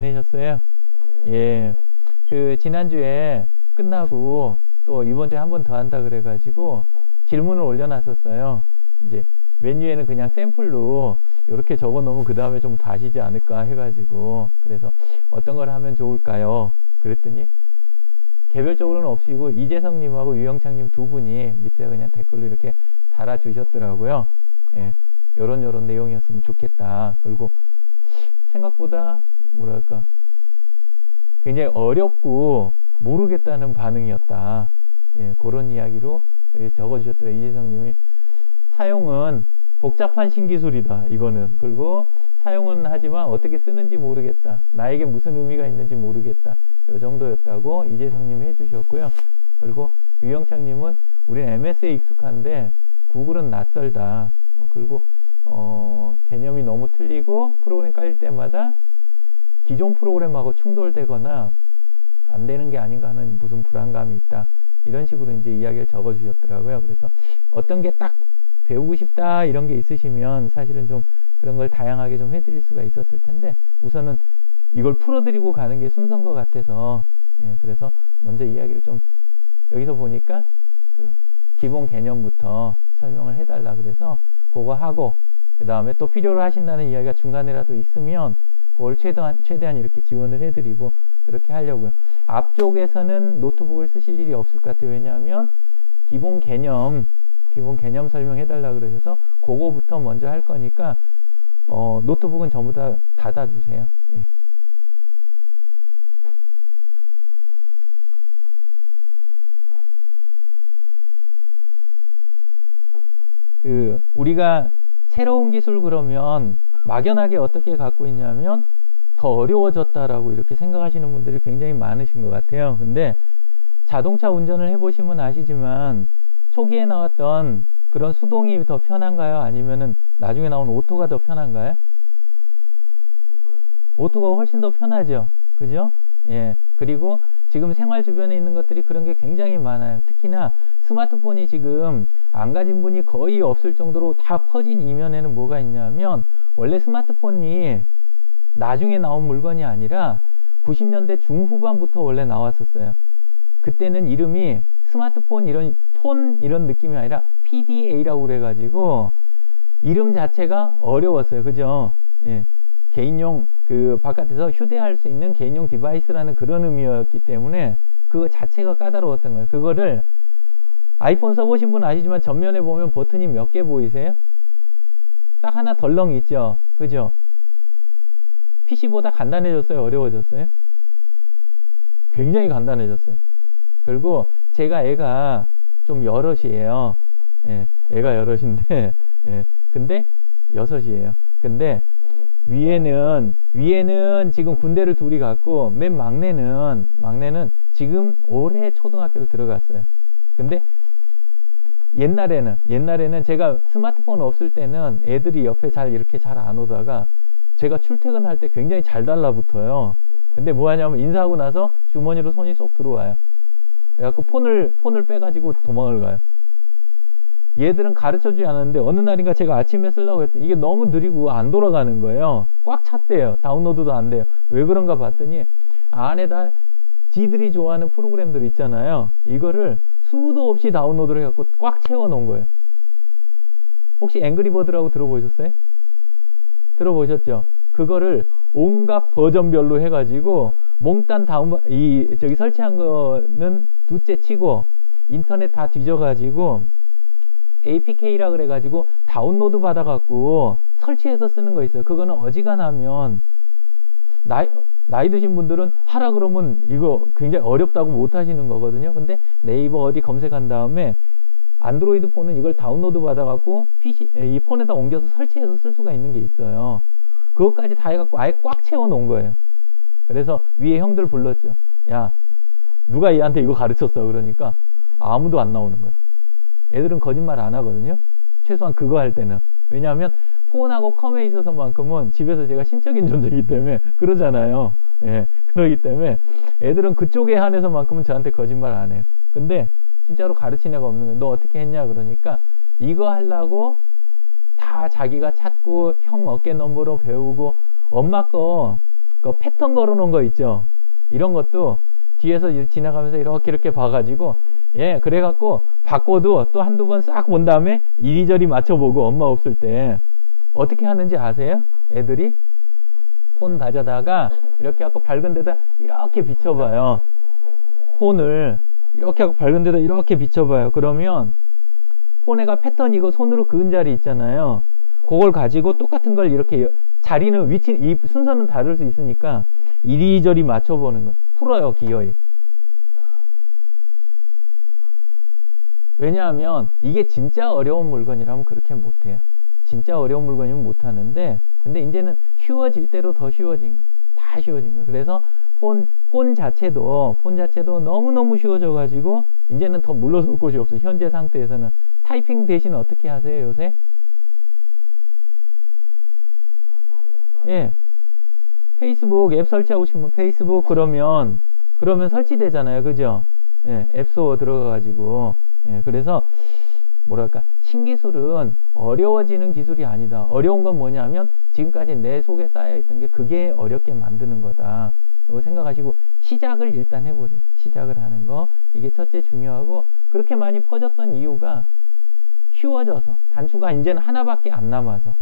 되셨어요? 예. 그 지난주에 끝나고 또 이번 주에 한 번 더 한다 그래가지고 질문을 올려놨었어요. 이제 메뉴에는 그냥 샘플로 이렇게 적어 놓으면 그 다음에 좀 다시지 않을까 해가지고 그래서 어떤 걸 하면 좋을까요? 그랬더니 개별적으로는 없이고 이재성님하고 유영창님 두 분이 밑에 그냥 댓글로 이렇게 달아주셨더라고요. 예. 요런 내용이었으면 좋겠다. 그리고 생각보다 뭐랄까 굉장히 어렵고 모르겠다는 반응이었다. 예, 그런 이야기로 적어주셨더라고요. 이재성님이 사용은 복잡한 신기술이다. 이거는. 그리고 사용은 하지만 어떻게 쓰는지 모르겠다. 나에게 무슨 의미가 있는지 모르겠다. 이 정도였다고 이재성님이 해주셨고요. 그리고 유영창님은 우리는 MS에 익숙한데 구글은 낯설다. 그리고 개념이 너무 틀리고 프로그램 깔릴 때마다 기존 프로그램하고 충돌되거나 안 되는 게 아닌가 하는 무슨 불안감이 있다. 이런 식으로 이제 이야기를 적어 주셨더라고요. 그래서 어떤 게 딱 배우고 싶다 이런 게 있으시면 사실은 좀 그런 걸 다양하게 좀 해드릴 수가 있었을 텐데 우선은 이걸 풀어드리고 가는 게 순서인 것 같아서 예, 그래서 먼저 이야기를 좀 여기서 보니까 그 기본 개념부터 설명을 해달라 그래서 그거 하고 그 다음에 또 필요로 하신다는 이야기가 중간에라도 있으면 그걸 최대한 이렇게 지원을 해드리고 그렇게 하려고요. 앞쪽에서는 노트북을 쓰실 일이 없을 것 같아요. 왜냐하면 기본 개념 설명해달라 그러셔서 그거부터 먼저 할 거니까 노트북은 전부 다 닫아주세요. 예. 우리가 새로운 기술 그러면 막연하게 어떻게 갖고 있냐면 더 어려워졌다라고 이렇게 생각하시는 분들이 굉장히 많으신 것 같아요. 근데 자동차 운전을 해보시면 아시지만 초기에 나왔던 그런 수동이 더 편한가요? 아니면은 나중에 나온 오토가 더 편한가요? 오토가 훨씬 더 편하죠. 그죠? 예. 그리고 지금 생활 주변에 있는 것들이 그런 게 굉장히 많아요. 특히나 스마트폰이 지금 안 가진 분이 거의 없을 정도로 다 퍼진 이면에는 뭐가 있냐면 원래 스마트폰이 나중에 나온 물건이 아니라 90년대 중후반부터 원래 나왔었어요. 그때는 이름이 스마트폰 이런 느낌이 아니라 PDA라고 그래가지고 이름 자체가 어려웠어요. 그죠? 예. 개인용 바깥에서 휴대할 수 있는 개인용 디바이스라는 그런 의미였기 때문에 그거 자체가 까다로웠던 거예요. 그거를 아이폰 써보신 분 아시지만 전면에 보면 버튼이 몇 개 보이세요? 딱 하나 덜렁 있죠. 그죠? PC보다 간단해졌어요? 어려워졌어요? 굉장히 간단해졌어요. 그리고 제가 애가 좀 여럿이에요. 예, 애가 여럿인데 예, 근데 6이에요. 근데 위에는 지금 군대를 둘이 갔고 맨 막내는 지금 올해 초등학교를 들어갔어요. 근데 옛날에는 제가 스마트폰 없을 때는 애들이 옆에 이렇게 잘 안 오다가 제가 출퇴근할 때 굉장히 잘 달라붙어요. 근데 뭐 하냐면 인사하고 나서 주머니로 손이 쏙 들어와요. 그래갖고 폰을 빼가지고 도망을 가요. 얘들은 가르쳐주지 않았는데 어느 날인가 제가 아침에 쓰려고 했더니 이게 너무 느리고 안 돌아가는 거예요. 꽉 찼대요. 다운로드도 안 돼요. 왜 그런가 봤더니 안에다 지들이 좋아하는 프로그램들 있잖아요. 이거를 수도 없이 다운로드를 해갖고 꽉 채워 놓은 거예요. 혹시 앵그리버드라고 들어보셨어요? 들어보셨죠? 그거를 온갖 버전별로 해가지고 몽땅 설치한 거는 둘째 치고 인터넷 다 뒤져가지고 APK라 그래가지고 다운로드 받아갖고 설치해서 쓰는 거 있어요. 그거는 어지간하면 나이 드신 분들은 하라 그러면 이거 굉장히 어렵다고 못 하시는 거거든요. 근데 네이버 어디 검색한 다음에 안드로이드 폰은 이걸 다운로드 받아갖고 이 폰에다 옮겨서 설치해서 쓸 수가 있는 게 있어요. 그것까지 다 해갖고 아예 꽉 채워 놓은 거예요. 그래서 위에 형들 불렀죠. 야, 누가 얘한테 이거 가르쳤어? 그러니까 아무도 안 나오는 거예요. 애들은 거짓말 안 하거든요. 최소한 그거 할 때는. 왜냐하면 폰하고 컴에 있어서만큼은 집에서 제가 신적인 존재이기 때문에 그러잖아요. 예, 그러기 때문에 애들은 그쪽에 한해서만큼은 저한테 거짓말 안 해요. 근데 진짜로 가르친 애가 없는 거예요. 너 어떻게 했냐 그러니까 이거 하려고 다 자기가 찾고 형 어깨 너머로 배우고 엄마 거 그 패턴 걸어 놓은 거 있죠. 이런 것도 뒤에서 지나가면서 이렇게 봐가지고, 예, 그래갖고 바꿔도 또 한두 번 싹 본 다음에 이리저리 맞춰보고 엄마 없을 때 어떻게 하는지 아세요? 애들이 폰 가져다가 이렇게 하고 밝은 데다 이렇게 비춰봐요. 폰을 이렇게 하고 밝은 데다 이렇게 비춰봐요. 그러면 폰에가 패턴 이거 손으로 그은 자리 있잖아요. 그걸 가지고 똑같은 걸 이렇게 자리는 위치 이 순서는 다를 수 있으니까 이리저리 맞춰보는 거 풀어요. 기어이. 왜냐하면 이게 진짜 어려운 물건이라면 그렇게 못해요. 진짜 어려운 물건이면 못하는데, 근데 이제는 쉬워질 대로 더 쉬워진 거, 다 쉬워진 거. 그래서 폰 자체도 너무너무 쉬워져가지고 이제는 더 물러설 곳이 없어요. 현재 상태에서는. 타이핑 대신 어떻게 하세요 요새? 예, 페이스북 앱 설치하고 싶으면 페이스북 그러면 설치되잖아요, 그죠? 예, 앱스토어 들어가가지고. 예, 그래서 뭐랄까, 신기술은 어려워지는 기술이 아니다. 어려운 건 뭐냐면 지금까지 내 속에 쌓여있던 게 그게 어렵게 만드는 거다. 이거 생각하시고 시작을 일단 해보세요. 시작을 하는 거, 이게 첫째 중요하고, 그렇게 많이 퍼졌던 이유가 쉬워져서, 단추가 이제는 하나밖에 안 남아서,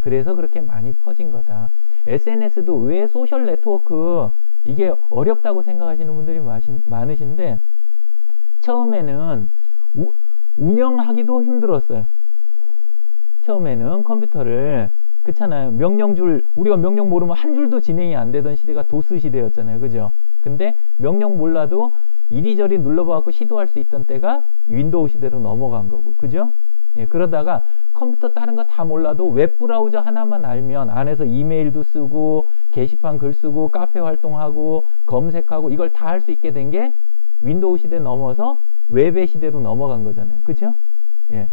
그래서 그렇게 많이 퍼진 거다. SNS도 왜 소셜 네트워크 이게 어렵다고 생각하시는 분들이 많으신데, 처음에는 운영하기도 힘들었어요. 처음에는 컴퓨터를, 그렇잖아요. 명령줄, 우리가 명령 모르면 한 줄도 진행이 안 되던 시대가 도스 시대였잖아요, 그죠? 근데 명령 몰라도 이리저리 눌러봐갖고 시도할 수 있던 때가 윈도우 시대로 넘어간 거고, 그죠? 예, 그러다가 컴퓨터 다른 거 다 몰라도 웹브라우저 하나만 알면 안에서 이메일도 쓰고 게시판 글 쓰고 카페 활동하고 검색하고 이걸 다 할 수 있게 된 게 윈도우 시대 넘어서 웹의 시대로 넘어간 거잖아요, 그죠? 예.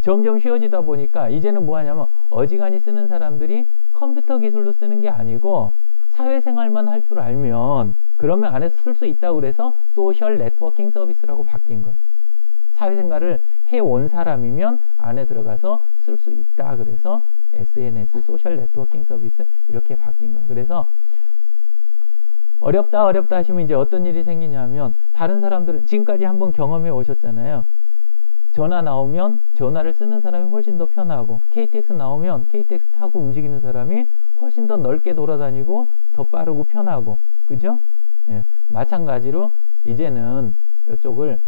점점 쉬워지다 보니까 이제는 뭐 하냐면 어지간히 쓰는 사람들이 컴퓨터 기술로 쓰는 게 아니고 사회생활만 할 줄 알면 그러면 안에서 쓸 수 있다고 그래서 소셜 네트워킹 서비스라고 바뀐 거예요. 사회생활을 해온 사람이면 안에 들어가서 쓸 수 있다. 그래서 SNS, 소셜 네트워킹 서비스 이렇게 바뀐 거예요. 그래서 어렵다 하시면 이제 어떤 일이 생기냐면, 다른 사람들은 지금까지 한번 경험해 오셨잖아요. 전화 나오면 전화를 쓰는 사람이 훨씬 더 편하고, KTX 나오면 KTX 타고 움직이는 사람이 훨씬 더 넓게 돌아다니고 더 빠르고 편하고, 그죠? 예, 마찬가지로 이제는 이쪽을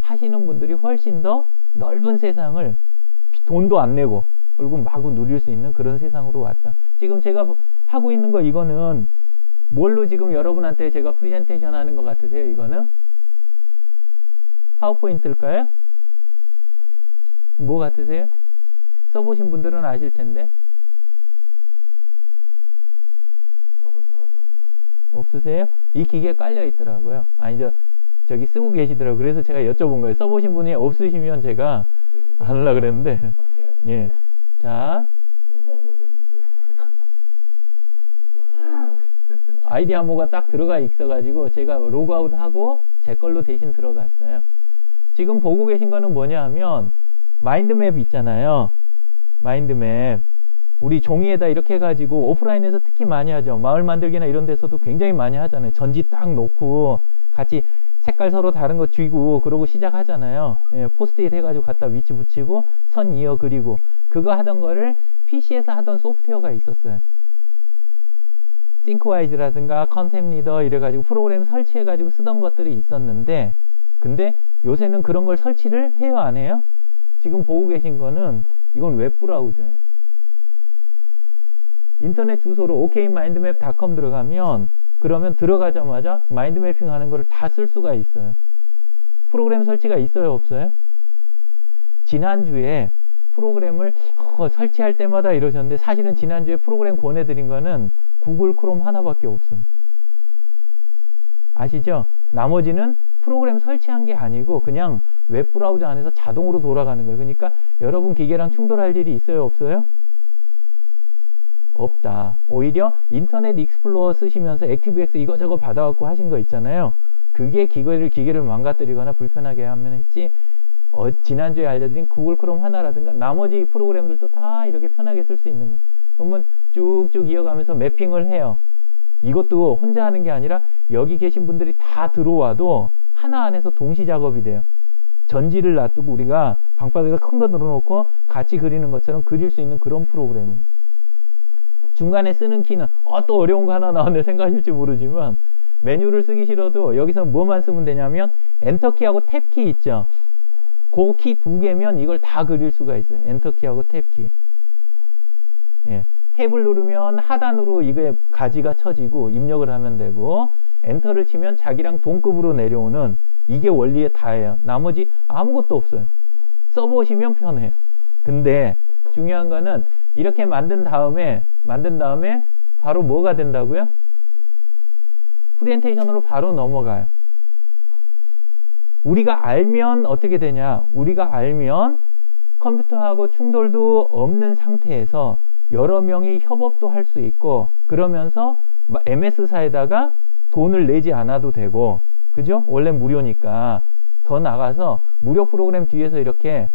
하시는 분들이 훨씬 더 넓은 세상을 돈도 안 내고 그리고 마구 누릴 수 있는 그런 세상으로 왔다. 지금 제가 하고 있는 거 이거는 뭘로 지금 여러분한테 제가 프레젠테이션 하는 것 같으세요? 이거는 파워포인트일까요? 뭐 같으세요? 써보신 분들은 아실 텐데. 써본 사람이 없나? 없으세요? 이 기계에 깔려 있더라고요. 아니 저기 쓰고 계시더라고요. 그래서 제가 여쭤본 거예요. 써보신 분이 없으시면 제가 안 하려고 그랬는데. 예. 자, 아이디 암호가 딱 들어가 있어가지고 제가 로그아웃 하고 제 걸로 대신 들어갔어요. 지금 보고 계신 거는 뭐냐 하면 마인드맵 있잖아요. 마인드맵. 우리 종이에다 이렇게 해가지고 오프라인에서 특히 많이 하죠. 마을 만들기나 이런 데서도 굉장히 많이 하잖아요. 전지 딱 놓고 같이 색깔 서로 다른 거 쥐고 그러고 시작하잖아요. 예, 포스트잇 해가지고 갖다 위치 붙이고 선 이어 그리고, 그거 하던 거를 PC에서 하던 소프트웨어가 있었어요. 싱크와이즈라든가 컨셉 리더 이래가지고 프로그램 설치해가지고 쓰던 것들이 있었는데, 근데 요새는 그런 걸 설치를 해요, 안 해요? 지금 보고 계신 거는 이건 웹브라우저예요. 인터넷 주소로 okmindmap.com 들어가면, 그러면 들어가자마자 마인드맵핑 하는 거를 다 쓸 수가 있어요. 프로그램 설치가 있어요, 없어요? 지난주에 프로그램을 설치할 때마다 이러셨는데, 사실은 지난주에 프로그램 권해드린 거는 구글 크롬 하나밖에 없어요. 아시죠? 나머지는 프로그램 설치한 게 아니고 그냥 웹브라우저 안에서 자동으로 돌아가는 거예요. 그러니까 여러분 기계랑 충돌할 일이 있어요, 없어요? 없다. 오히려 인터넷 익스플로러 쓰시면서 액티브엑스 이거저거 받아갖고 하신 거 있잖아요. 그게 기계를 망가뜨리거나 불편하게 하면 했지, 지난주에 알려드린 구글 크롬 하나라든가 나머지 프로그램들도 다 이렇게 편하게 쓸 수 있는 거예요. 그러면 쭉쭉 이어가면서 매핑을 해요. 이것도 혼자 하는 게 아니라 여기 계신 분들이 다 들어와도 하나 안에서 동시 작업이 돼요. 전지를 놔두고 우리가 방바닥에 큰 거 늘어놓고 같이 그리는 것처럼 그릴 수 있는 그런 프로그램이에요. 중간에 쓰는 키는 또 어려운 거 하나 나왔네 생각하실지 모르지만 메뉴를 쓰기 싫어도 여기서 뭐만 쓰면 되냐면 엔터키하고 탭키 있죠. 그 키 두 개면 이걸 다 그릴 수가 있어요. 엔터키하고 탭키. 예. 탭을 누르면 하단으로 이게 가지가 쳐지고 입력을 하면 되고, 엔터를 치면 자기랑 동급으로 내려오는 이게 원리에 다예요. 나머지 아무것도 없어요. 써보시면 편해요. 근데 중요한 거는 이렇게 만든 다음에 바로 뭐가 된다고요? 프리젠테이션으로 바로 넘어가요. 우리가 알면 어떻게 되냐? 우리가 알면 컴퓨터하고 충돌도 없는 상태에서 여러 명이 협업도 할 수 있고, 그러면서 MS사에다가 돈을 내지 않아도 되고, 그죠? 원래 무료니까. 더 나가서 무료 프로그램 뒤에서 이렇게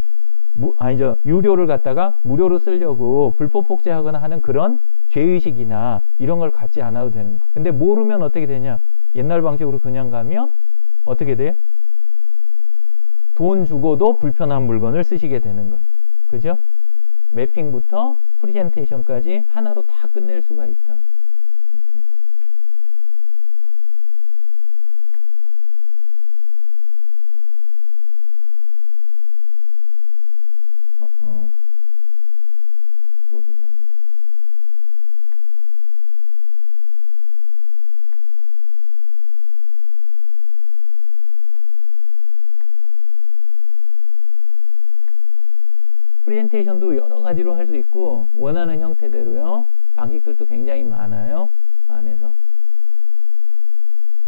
유료를 갖다가 무료로 쓰려고 불법 복제하거나 하는 그런 죄의식이나 이런 걸 갖지 않아도 되는 거예요. 근데 모르면 어떻게 되냐? 옛날 방식으로 그냥 가면 어떻게 돼요? 돈 주고도 불편한 물건을 쓰시게 되는 거예요. 그죠? 매핑부터 프리젠테이션까지 하나로 다 끝낼 수가 있다. 이렇게. 또 시작이다. 프레젠테이션도 여러 가지로 할 수 있고 원하는 형태대로요. 방식들도 굉장히 많아요. 안에서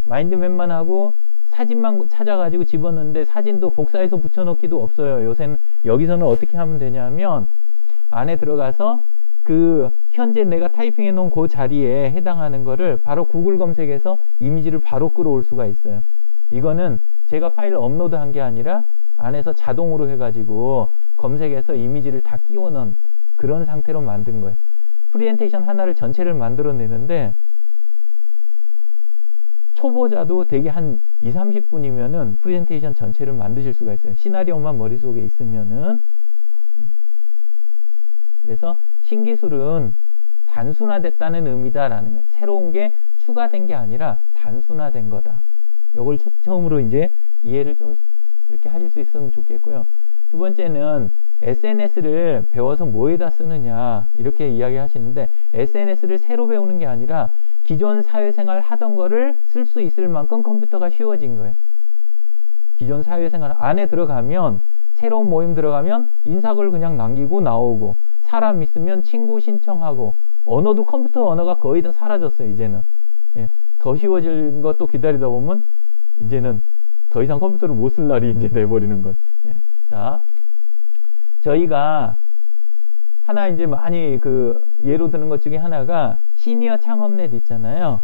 마인드맵만 하고 사진만 찾아가지고 집어넣는데 사진도 복사해서 붙여넣기도 없어요. 요새는 여기서는 어떻게 하면 되냐면 안에 들어가서 그 현재 내가 타이핑해 놓은 그 자리에 해당하는 거를 바로 구글 검색해서 이미지를 바로 끌어올 수가 있어요. 이거는 제가 파일을 업로드한 게 아니라 안에서 자동으로 해가지고 검색해서 이미지를 다 끼워 넣은 그런 상태로 만든 거예요. 프리젠테이션 하나를 전체를 만들어내는데 초보자도 되게 한 20-30분이면은 프리젠테이션 전체를 만드실 수가 있어요. 시나리오만 머릿속에 있으면은. 그래서 신기술은 단순화됐다는 의미다라는 거예요. 새로운 게 추가된 게 아니라 단순화된 거다. 이걸 처음으로 이제 이해를 좀 이렇게 하실 수 있으면 좋겠고요. 두 번째는 SNS를 배워서 뭐에다 쓰느냐 이렇게 이야기 하시는데, SNS를 새로 배우는 게 아니라 기존 사회생활 하던 거를 쓸 수 있을 만큼 컴퓨터가 쉬워진 거예요. 기존 사회생활 안에 들어가면, 새로운 모임 들어가면 인사글 그냥 남기고 나오고, 사람 있으면 친구 신청하고, 언어도 컴퓨터 언어가 거의 다 사라졌어요. 이제는. 예, 더 쉬워진 것도 기다리다 보면 이제는 더 이상 컴퓨터를 못 쓸 날이 이제 돼버리는 거예요. 예. 자, 저희가 하나 이제 많이 그 예로 드는 것 중에 하나가 시니어 창업넷 있잖아요.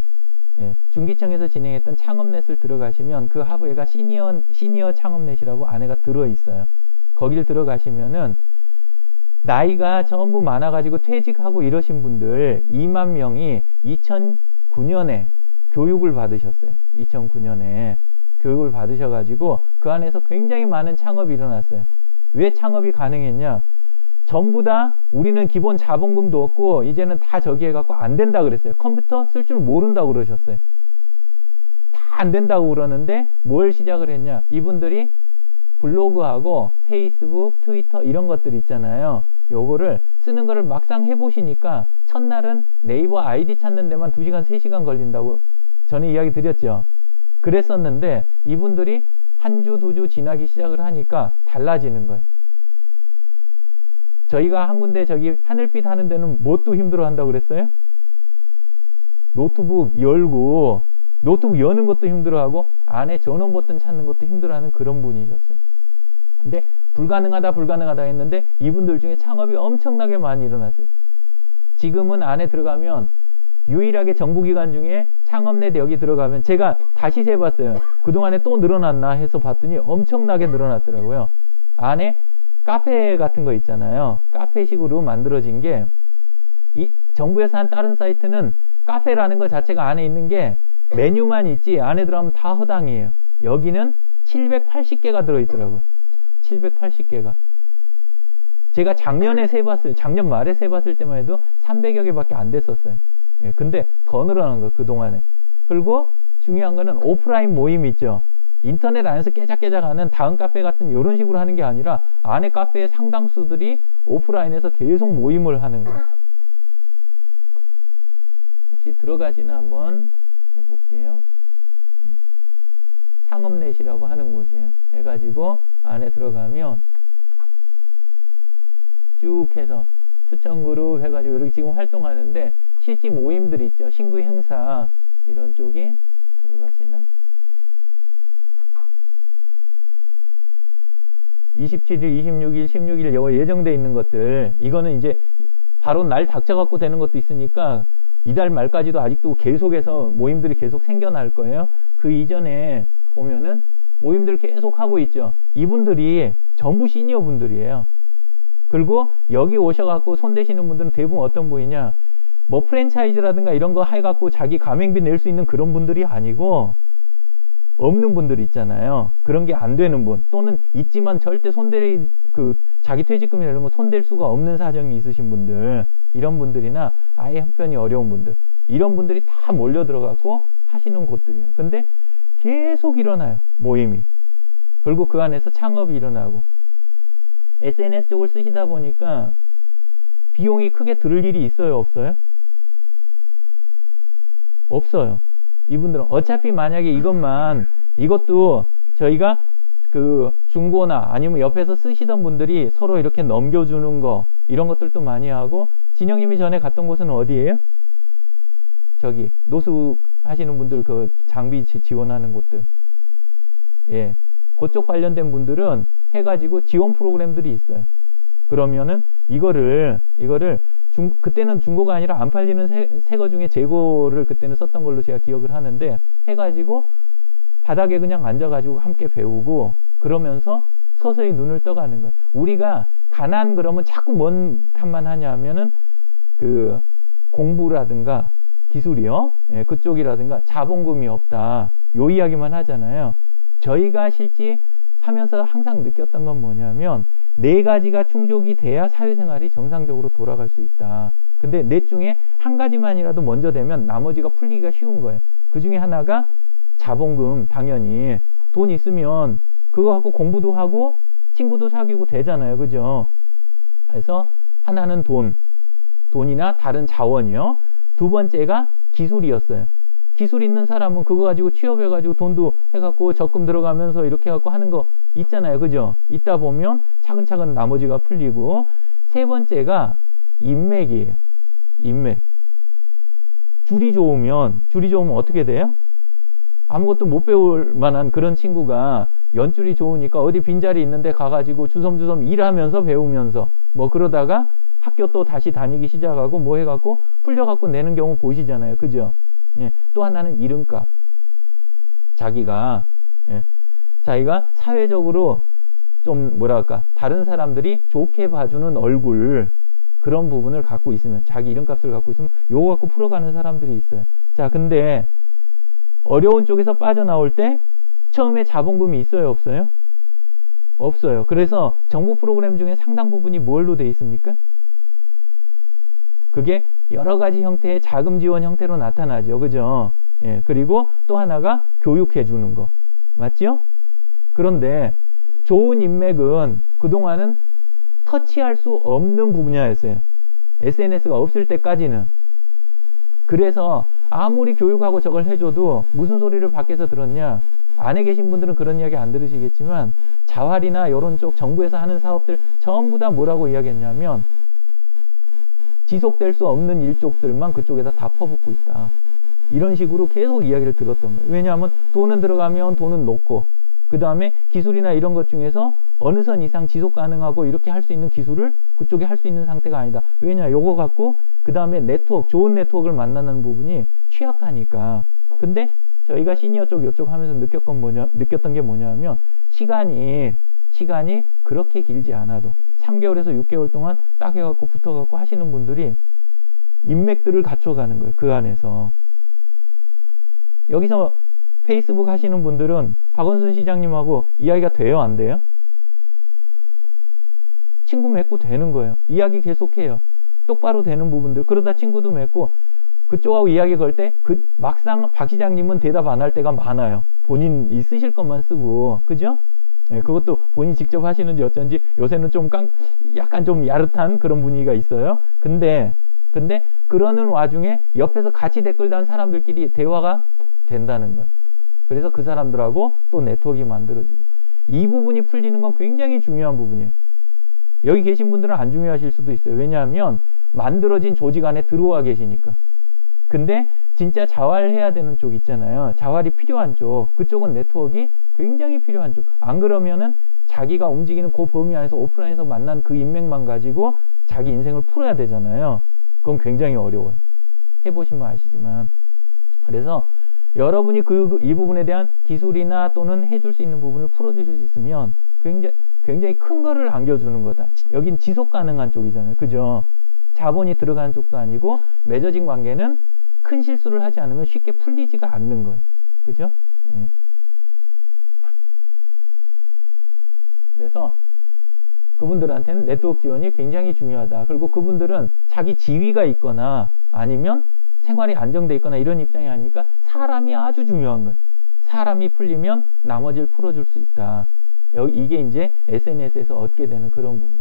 예, 중기청에서 진행했던 창업넷을 들어가시면 그 하부에가 시니어 창업넷이라고 안에가 들어있어요. 거길 들어가시면은 나이가 전부 많아가지고 퇴직하고 이러신 분들 2만 명이 2009년에 교육을 받으셨어요. 2009년에 교육을 받으셔가지고 그 안에서 굉장히 많은 창업이 일어났어요. 왜 창업이 가능했냐? 전부 다 우리는 기본 자본금도 없고 이제는 다 저기 해갖고 안 된다 그랬어요. 컴퓨터 쓸 줄 모른다고 그러셨어요. 다 안 된다고 그러는데 뭘 시작을 했냐? 이분들이 블로그하고 페이스북, 트위터 이런 것들 있잖아요. 요거를 쓰는 거를 막상 해보시니까 첫날은 네이버 아이디 찾는 데만 2시간, 3시간 걸린다고 전에 이야기 드렸죠. 그랬었는데 이분들이 한 주, 2주 지나기 시작을 하니까 달라지는 거예요. 저희가 한 군데 저기 하늘빛 하는 데는 뭣도 힘들어 한다고 그랬어요? 노트북 열고, 노트북 여는 것도 힘들어하고 안에 전원 버튼 찾는 것도 힘들어하는 그런 분이셨어요. 근데 불가능하다 했는데 이분들 중에 창업이 엄청나게 많이 일어났어요. 지금은 안에 들어가면 유일하게 정부기관 중에 창업넷 여기 들어가면 제가 다시 세봤어요. 그동안에 또 늘어났나 해서 봤더니 엄청나게 늘어났더라고요. 안에 카페 같은 거 있잖아요. 카페식으로 만들어진 게, 이 정부에서 한 다른 사이트는 카페라는 것 자체가 안에 있는 게 메뉴만 있지 안에 들어가면 다 허당이에요. 여기는 780개가 들어있더라고요. 780개가. 제가 작년 말에 세봤을 때만 해도 300여 개밖에 안 됐었어요. 예, 근데 더 늘어난 거예요, 그동안에. 그리고 중요한 거는 오프라인 모임 있죠. 인터넷 안에서 깨작깨작 하는 다음 카페 같은 이런 식으로 하는 게 아니라 안에 카페의 상당수들이 오프라인에서 계속 모임을 하는 거예요. 혹시 들어가지는 한번 해볼게요. 예. 창업넷이라고 하는 곳이에요. 해가지고 안에 들어가면 쭉 해서 추천그룹 해가지고 이렇게 지금 활동하는데 실제 모임들 있죠. 신규 행사 이런 쪽이 들어가시나? 27일, 26일, 16일 예정돼 있는 것들 이거는 이제 바로 날 닥쳐갖고 되는 것도 있으니까 이달 말까지도 아직도 계속해서 모임들이 계속 생겨날 거예요. 그 이전에 보면은 모임들 계속 하고 있죠. 이분들이 전부 시니어 분들이에요. 그리고 여기 오셔갖고 손대시는 분들은 대부분 어떤 분이냐, 뭐 프랜차이즈라든가 이런 거 해갖고 자기 가맹비 낼 수 있는 그런 분들이 아니고 없는 분들 있잖아요. 그런 게 안 되는 분, 또는 있지만 절대 손댈 자기 퇴직금이나 이런 거 손댈 수가 없는 사정이 있으신 분들, 이런 분들이나 아예 형편이 어려운 분들, 이런 분들이 다 몰려 들어가고 하시는 곳들이에요. 근데 계속 일어나요, 모임이. 그리고 그 안에서 창업이 일어나고. SNS 쪽을 쓰시다 보니까 비용이 크게 들을 일이 있어요, 없어요? 없어요. 이분들은 어차피 만약에 이것도 저희가 그 중고나 아니면 옆에서 쓰시던 분들이 서로 이렇게 넘겨주는 거, 이런 것들도 많이 하고. 진영님이 전에 갔던 곳은 어디예요? 저기 노숙 하시는 분들 그 장비 지원하는 곳들. 예, 그쪽 관련된 분들은 해가지고 지원 프로그램들이 있어요. 그러면은 이거를 그때는 중고가 아니라 안 팔리는 새 거 중에 재고를 그때는 썼던 걸로 제가 기억을 하는데, 해가지고 바닥에 그냥 앉아가지고 함께 배우고 그러면서 서서히 눈을 떠가는 거예요. 우리가 가난 그러면 자꾸 뭔 탓만 하냐면은 그 공부라든가 기술이요, 예, 그쪽이라든가 자본금이 없다, 요 이야기만 하잖아요. 저희가 실제 하면서 항상 느꼈던 건 뭐냐면, 네 가지가 충족이 돼야 사회생활이 정상적으로 돌아갈 수 있다. 근데 넷 중에 한 가지만이라도 먼저 되면 나머지가 풀리기가 쉬운 거예요. 그 중에 하나가 자본금. 당연히 돈 있으면 그거 갖고 공부도 하고 친구도 사귀고 되잖아요, 그죠? 그래서 하나는 돈이나 다른 자원이요. 두 번째가 기술이었어요. 기술 있는 사람은 그거 가지고 취업해가지고 돈도 해갖고 적금 들어가면서 이렇게 해갖고 하는 거 있잖아요, 그죠? 있다 보면 차근차근 나머지가 풀리고. 세 번째가 인맥이에요. 인맥. 줄이 좋으면 어떻게 돼요? 아무것도 못 배울 만한 그런 친구가 연줄이 좋으니까 어디 빈자리 있는데 가가지고 주섬주섬 일하면서 배우면서 뭐 그러다가 학교 또 다시 다니기 시작하고 뭐 해갖고 풀려갖고 내는 경우 보시잖아요, 그죠? 예. 또 하나는 이름값. 자기가 사회적으로 좀 뭐랄까 다른 사람들이 좋게 봐주는 얼굴, 그런 부분을 갖고 있으면, 자기 이름값을 갖고 있으면 요거 갖고 풀어가는 사람들이 있어요. 자, 근데 어려운 쪽에서 빠져나올 때 처음에 자본금이 있어요, 없어요? 없어요. 그래서 정부 프로그램 중에 상당 부분이 뭘로 돼 있습니까? 그게 여러 가지 형태의 자금 지원 형태로 나타나죠, 그죠? 예, 그리고 또 하나가 교육해 주는 거, 맞죠? 그런데 좋은 인맥은 그동안은 터치할 수 없는 분야였어요. SNS가 없을 때까지는. 그래서 아무리 교육하고 저걸 해줘도 무슨 소리를 밖에서 들었냐, 안에 계신 분들은 그런 이야기 안 들으시겠지만 자활이나 이런 쪽 정부에서 하는 사업들 전부 다 뭐라고 이야기했냐면, 지속될 수 없는 일족들만 그쪽에다 다 퍼붓고 있다, 이런 식으로 계속 이야기를 들었던 거예요. 왜냐하면 돈은 들어가면 돈은 높고, 그 다음에 기술이나 이런 것 중에서 어느 선 이상 지속 가능하고 이렇게 할 수 있는 기술을 그쪽에 할 수 있는 상태가 아니다. 왜냐, 요거 갖고 그 다음에 좋은 네트워크를 만나는 부분이 취약하니까. 근데 저희가 시니어 쪽 이쪽 하면서 느꼈던 게 뭐냐면, 시간이 그렇게 길지 않아도 3개월에서 6개월 동안 딱 해갖고 붙어갖고 하시는 분들이 인맥들을 갖춰가는 거예요. 그 안에서. 여기서 페이스북 하시는 분들은 박원순 시장님하고 이야기가 돼요? 안 돼요? 친구 맺고 되는 거예요. 이야기 계속해요. 똑바로 되는 부분들. 그러다 친구도 맺고 그쪽하고 이야기 걸 때 막상 박 시장님은 대답 안 할 때가 많아요. 본인이 쓰실 것만 쓰고. 그죠? 네, 그것도 본인 직접 하시는지 어쩐지 요새는 좀 약간 좀 야릇한 그런 분위기가 있어요. 근데 그러는 와중에 옆에서 같이 댓글 단 사람들끼리 대화가 된다는 거예요. 그래서 그 사람들하고 또 네트워크가 만들어지고. 이 부분이 풀리는 건 굉장히 중요한 부분이에요. 여기 계신 분들은 안 중요하실 수도 있어요. 왜냐하면 만들어진 조직 안에 들어와 계시니까. 근데 진짜 자활해야 되는 쪽 있잖아요. 자활이 필요한 쪽. 그쪽은 네트워크가 굉장히 필요한 쪽. 안 그러면은 자기가 움직이는 그 범위 안에서 오프라인에서 만난 그 인맥만 가지고 자기 인생을 풀어야 되잖아요. 그건 굉장히 어려워요. 해보시면 아시지만. 그래서 여러분이 이 부분에 대한 기술이나 또는 해줄 수 있는 부분을 풀어주실 수 있으면 굉장히 큰 거를 안겨주는 거다. 여긴 지속 가능한 쪽이잖아요. 그죠? 자본이 들어가는 쪽도 아니고 맺어진 관계는 큰 실수를 하지 않으면 쉽게 풀리지가 않는 거예요. 그죠? 예. 그래서 그분들한테는 네트워크 지원이 굉장히 중요하다. 그리고 그분들은 자기 지위가 있거나 아니면 생활이 안정돼 있거나 이런 입장이 아니니까 사람이 아주 중요한 거예요. 사람이 풀리면 나머지를 풀어줄 수 있다. 이게 이제 SNS에서 얻게 되는 그런 부분.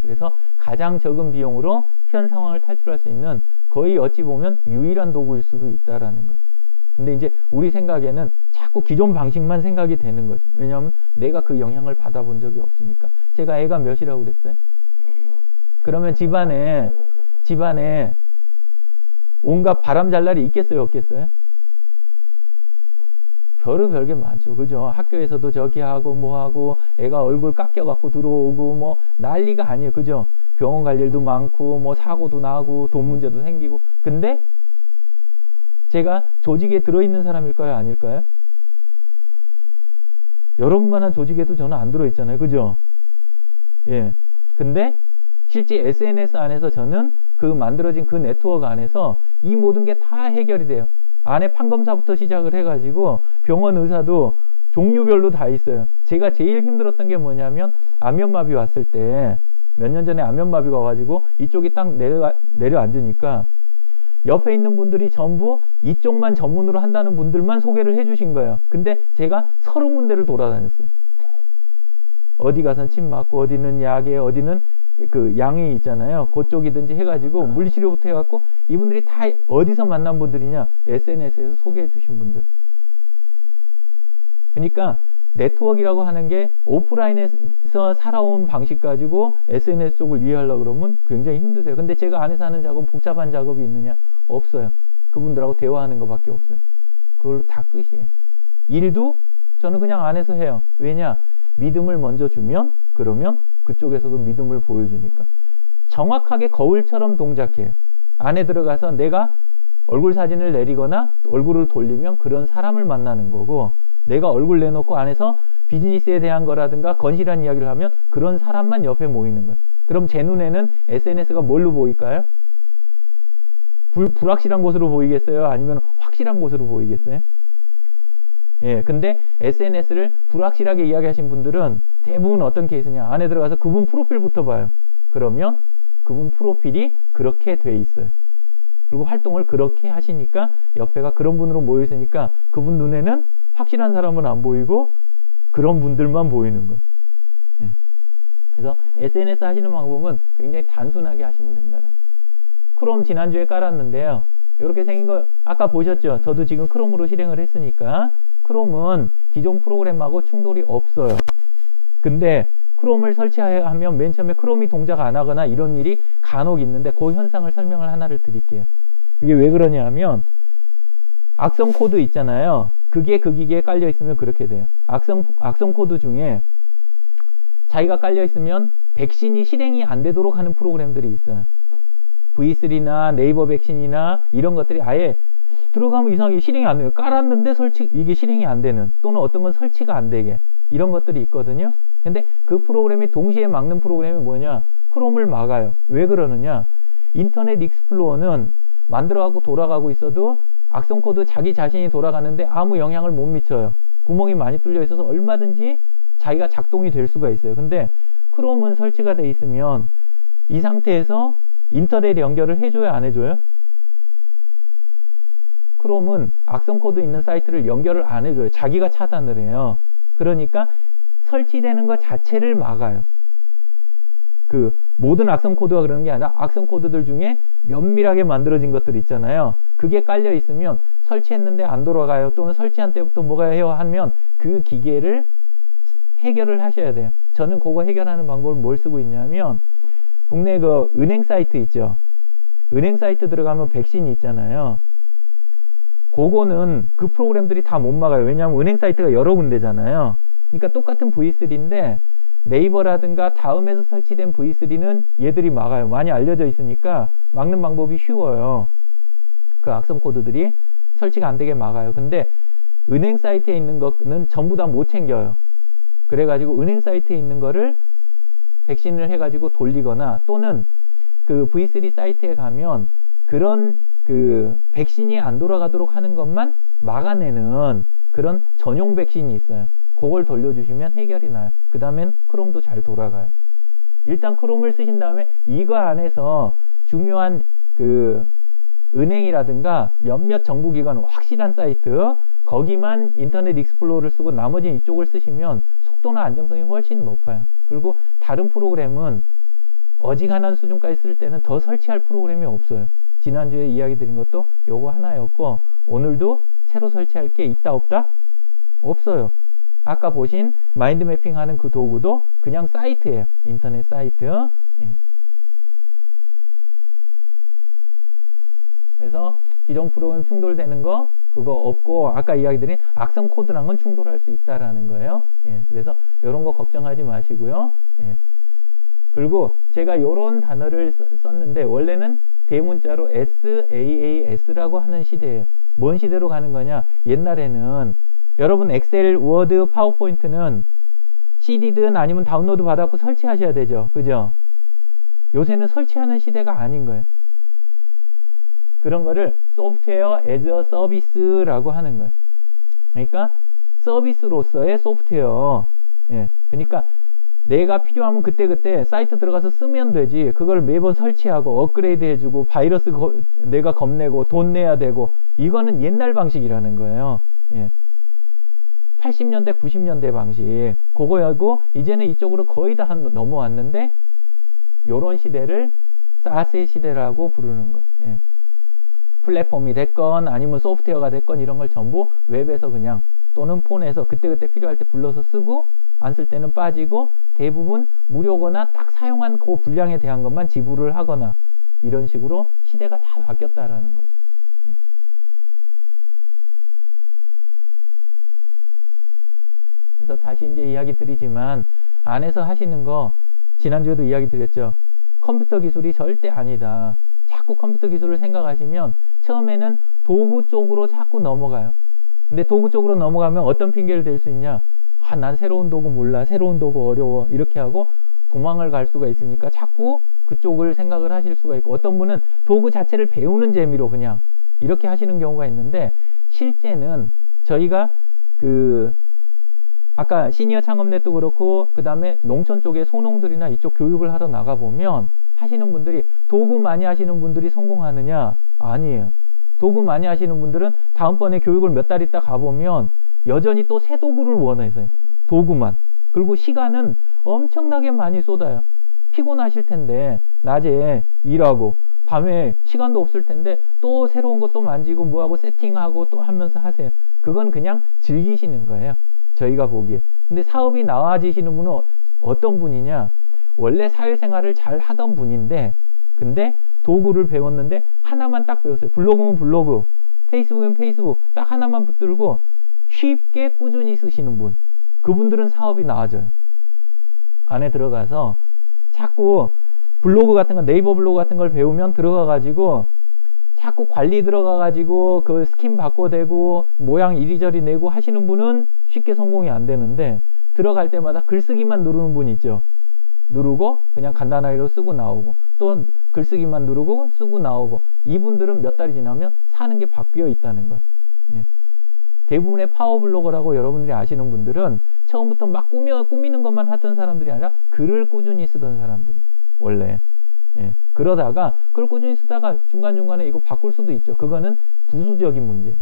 그래서 가장 적은 비용으로 현 상황을 탈출할 수 있는 거의 어찌 보면 유일한 도구일 수도 있다라는 거예요. 근데 이제 우리 생각에는 자꾸 기존 방식만 생각이 되는 거죠. 왜냐하면 내가 그 영향을 받아본 적이 없으니까. 제가 애가 몇이라고 그랬어요? 그러면 집안에 온갖 바람잘날이 있겠어요? 없겠어요? 별게 많죠. 그죠? 학교에서도 저기 하고 뭐 하고 애가 얼굴 깎여갖고 들어오고 뭐 난리가 아니에요. 그죠? 병원 갈 일도 많고 뭐 사고도 나고 돈 문제도 생기고. 근데 제가 조직에 들어있는 사람일까요? 아닐까요? 여러분만한 조직에도 저는 안 들어있잖아요. 그죠? 예. 근데 실제 SNS 안에서 저는 그 만들어진 그 네트워크 안에서 이 모든 게 다 해결이 돼요. 안에 판검사부터 시작을 해가지고 병원 의사도 종류별로 다 있어요. 제가 제일 힘들었던 게 뭐냐면 안면마비 왔을 때 몇 년 전에 안면마비가 와가지고 이쪽이 딱 내려앉으니까 옆에 있는 분들이 전부 이쪽만 전문으로 한다는 분들만 소개를 해주신 거예요. 근데 제가 30군데를 돌아다녔어요. 어디 가선 침 맞고 어디는 약에 어디는 그 양이 있잖아요. 그쪽이든지 해가지고 물리치료부터 해갖고 이분들이 다 어디서 만난 분들이냐? SNS에서 소개해 주신 분들. 그러니까 네트워크라고 하는 게 오프라인에서 살아온 방식 가지고 SNS 쪽을 이해하려고 그러면 굉장히 힘드세요. 근데 제가 안에서 하는 작업은 복잡한 작업이 있느냐? 없어요. 그분들하고 대화하는 것밖에 없어요. 그걸로 다 끝이에요. 일도 저는 그냥 안에서 해요. 왜냐? 믿음을 먼저 주면 그러면 그쪽에서도 믿음을 보여주니까. 정확하게 거울처럼 동작해요. 안에 들어가서 내가 얼굴 사진을 내리거나 얼굴을 돌리면 그런 사람을 만나는 거고, 내가 얼굴 내놓고 안에서 비즈니스에 대한 거라든가 건실한 이야기를 하면 그런 사람만 옆에 모이는 거예요. 그럼 제 눈에는 SNS가 뭘로 보일까요? 불확실한 곳으로 보이겠어요? 아니면 확실한 곳으로 보이겠어요? 예, 근데 SNS를 불확실하게 이야기하신 분들은 대부분 어떤 케이스냐? 안에 들어가서 그분 프로필부터 봐요. 그러면 그분 프로필이 그렇게 돼 있어요. 그리고 활동을 그렇게 하시니까 옆에가 그런 분으로 모여 있으니까 그분 눈에는 확실한 사람은 안 보이고 그런 분들만 보이는 거예요. 예. 그래서 SNS 하시는 방법은 굉장히 단순하게 하시면 된다는. 크롬 지난주에 깔았는데요. 이렇게 생긴 거 아까 보셨죠? 저도 지금 크롬으로 실행을 했으니까 크롬은 기존 프로그램하고 충돌이 없어요. 근데 크롬을 설치하면 맨 처음에 크롬이 동작 안 하거나 이런 일이 간혹 있는데 그 현상을 설명을 하나를 드릴게요. 이게 왜 그러냐 하면 악성 코드 있잖아요. 그게 그 기기에 깔려 있으면 그렇게 돼요. 악성 코드 중에 자기가 깔려 있으면 백신이 실행이 안 되도록 하는 프로그램들이 있어요. V3나 네이버 백신이나 이런 것들이 아예 들어가면 이상하게 실행이 안 돼요. 깔았는데 이게 실행이 안 되는, 또는 어떤 건 설치가 안 되게, 이런 것들이 있거든요. 근데 그 프로그램이 동시에 막는 프로그램이 뭐냐? 크롬을 막아요. 왜 그러느냐? 인터넷 익스플로어는 만들어가고 돌아가고 있어도 악성 코드 자기 자신이 돌아가는데 아무 영향을 못 미쳐요. 구멍이 많이 뚫려 있어서 얼마든지 자기가 작동이 될 수가 있어요. 근데 크롬은 설치가 돼 있으면 이 상태에서 인터넷 연결을 해줘야 안 해줘요? 크롬은 악성 코드 있는 사이트를 연결을 안 해줘요. 자기가 차단을 해요. 그러니까 설치되는 것 자체를 막아요. 그 모든 악성 코드가 그러는 게 아니라 악성 코드들 중에 면밀하게 만들어진 것들 있잖아요. 그게 깔려 있으면 설치했는데 안 돌아가요. 또는 설치한 때부터 뭐가 해요 하면 그 기계를 해결을 하셔야 돼요. 저는 그거 해결하는 방법을 뭘 쓰고 있냐면 국내 그 은행 사이트 있죠. 은행 사이트 들어가면 백신이 있잖아요. 그거는 그 프로그램들이 다 못 막아요. 왜냐하면 은행 사이트가 여러 군데잖아요. 그러니까 똑같은 V3인데 네이버라든가 다음에서 설치된 V3는 얘들이 막아요. 많이 알려져 있으니까 막는 방법이 쉬워요. 그 악성 코드들이 설치가 안 되게 막아요. 근데 은행 사이트에 있는 거는 전부 다 못 챙겨요. 그래가지고 은행 사이트에 있는 거를 백신을 해가지고 돌리거나 또는 그 V3 사이트에 가면 그런 그 백신이 안 돌아가도록 하는 것만 막아내는 그런 전용 백신이 있어요. 그걸 돌려주시면 해결이 나요. 그 다음엔 크롬도 잘 돌아가요. 일단 크롬을 쓰신 다음에 이거 안에서 중요한 그 은행이라든가 몇몇 정부기관 확실한 사이트 거기만 인터넷 익스플로러를 쓰고 나머지는 이쪽을 쓰시면 속도나 안정성이 훨씬 높아요. 그리고 다른 프로그램은 어지간한 수준까지 쓸 때는 더 설치할 프로그램이 없어요. 지난주에 이야기 드린 것도 요거 하나였고 오늘도 새로 설치할 게 있다 없다? 없어요. 아까 보신 마인드 매핑 하는 그 도구도 그냥 사이트예요. 인터넷 사이트. 예. 그래서 기존 프로그램 충돌되는 거 그거 없고 아까 이야기 드린 악성 코드랑은 충돌할 수 있다라는 거예요. 예. 그래서 이런 거 걱정하지 마시고요. 예. 그리고 제가 이런 단어를 썼는데 원래는 대문자로 SAAS라고 하는 시대예요. 뭔 시대로 가는 거냐? 옛날에는 여러분 엑셀, 워드, 파워포인트는 CD든 아니면 다운로드 받아서 설치하셔야 되죠. 그죠? 요새는 설치하는 시대가 아닌 거예요. 그런 거를 소프트웨어 as a service라고 하는 거예요. 그러니까 서비스로서의 소프트웨어. 예. 그러니까 내가 필요하면 그때그때 사이트 들어가서 쓰면 되지. 그걸 매번 설치하고 업그레이드 해주고 바이러스 내가 겁내고 돈 내야 되고 이거는 옛날 방식이라는 거예요. 예. 80년대, 90년대 방식. 그거하고 이제는 이쪽으로 거의 다 넘어왔는데 요런 시대를 사스의 시대라고 부르는 거예요. 예. 플랫폼이 됐건 아니면 소프트웨어가 됐건 이런 걸 전부 웹에서 그냥 또는 폰에서 그때그때 필요할 때 불러서 쓰고 안 쓸 때는 빠지고 대부분 무료거나 딱 사용한 그 분량에 대한 것만 지불을 하거나 이런 식으로 시대가 다 바뀌었다라는 거죠. 예. 그래서 다시 이제 이야기 드리지만 안에서 하시는 거 지난주에도 이야기 드렸죠. 컴퓨터 기술이 절대 아니다. 자꾸 컴퓨터 기술을 생각하시면 처음에는 도구 쪽으로 자꾸 넘어가요. 근데 도구 쪽으로 넘어가면 어떤 핑계를 댈 수 있냐? 아, 난 새로운 도구 몰라. 새로운 도구 어려워. 이렇게 하고 도망을 갈 수가 있으니까 자꾸 그쪽을 생각을 하실 수가 있고 어떤 분은 도구 자체를 배우는 재미로 그냥 이렇게 하시는 경우가 있는데 실제는 저희가 그 아까 시니어 창업넷도 그렇고 그 다음에 농촌 쪽에 소농들이나 이쪽 교육을 하러 나가보면 하시는 분들이 도구 많이 하시는 분들이 성공하느냐? 아니에요. 도구 많이 하시는 분들은 다음번에 교육을 몇 달 있다 가보면 여전히 또 새 도구를 원해서요. 도구만. 그리고 시간은 엄청나게 많이 쏟아요. 피곤하실 텐데 낮에 일하고 밤에 시간도 없을 텐데 또 새로운 것도 만지고 뭐하고 세팅하고 또 하면서 하세요. 그건 그냥 즐기시는 거예요. 저희가 보기에. 근데 사업이 나아지시는 분은 어떤 분이냐? 원래 사회생활을 잘 하던 분인데 근데 도구를 배웠는데 하나만 딱 배웠어요. 블로그면 블로그, 페이스북이면 페이스북 딱 하나만 붙들고 쉽게 꾸준히 쓰시는 분. 그분들은 사업이 나아져요. 안에 들어가서 자꾸 블로그 같은 거 네이버 블로그 같은 걸 배우면 들어가가지고 자꾸 관리 들어가가지고 그 스킨 바꿔대고 모양 이리저리 내고 하시는 분은 쉽게 성공이 안 되는데 들어갈 때마다 글쓰기만 누르는 분 있죠. 누르고 그냥 간단하게 쓰고 나오고 또 글쓰기만 누르고 쓰고 나오고, 이분들은 몇 달이 지나면 사는 게 바뀌어 있다는 거예요. 예. 대부분의 파워블로거라고 여러분들이 아시는 분들은 처음부터 막 꾸미는 것만 하던 사람들이 아니라 글을 꾸준히 쓰던 사람들이 원래. 예. 그러다가 그걸 꾸준히 쓰다가 중간중간에 이거 바꿀 수도 있죠. 그거는 부수적인 문제.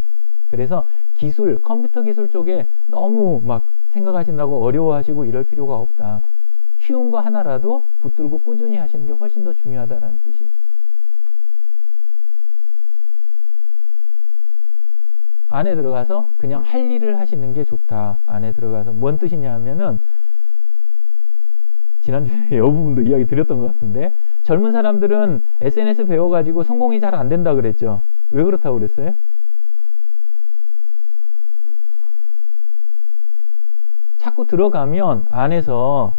그래서 기술, 컴퓨터 기술 쪽에 너무 막 생각하신다고 어려워하시고 이럴 필요가 없다. 쉬운 거 하나라도 붙들고 꾸준히 하시는 게 훨씬 더 중요하다는 뜻이에요. 안에 들어가서 그냥 할 일을 하시는 게 좋다. 안에 들어가서 뭔 뜻이냐 하면은, 지난주에 이 부분도 이야기 드렸던 것 같은데, 젊은 사람들은 SNS 배워가지고 성공이 잘 안 된다 그랬죠. 왜 그렇다고 그랬어요? 자꾸 들어가면 안에서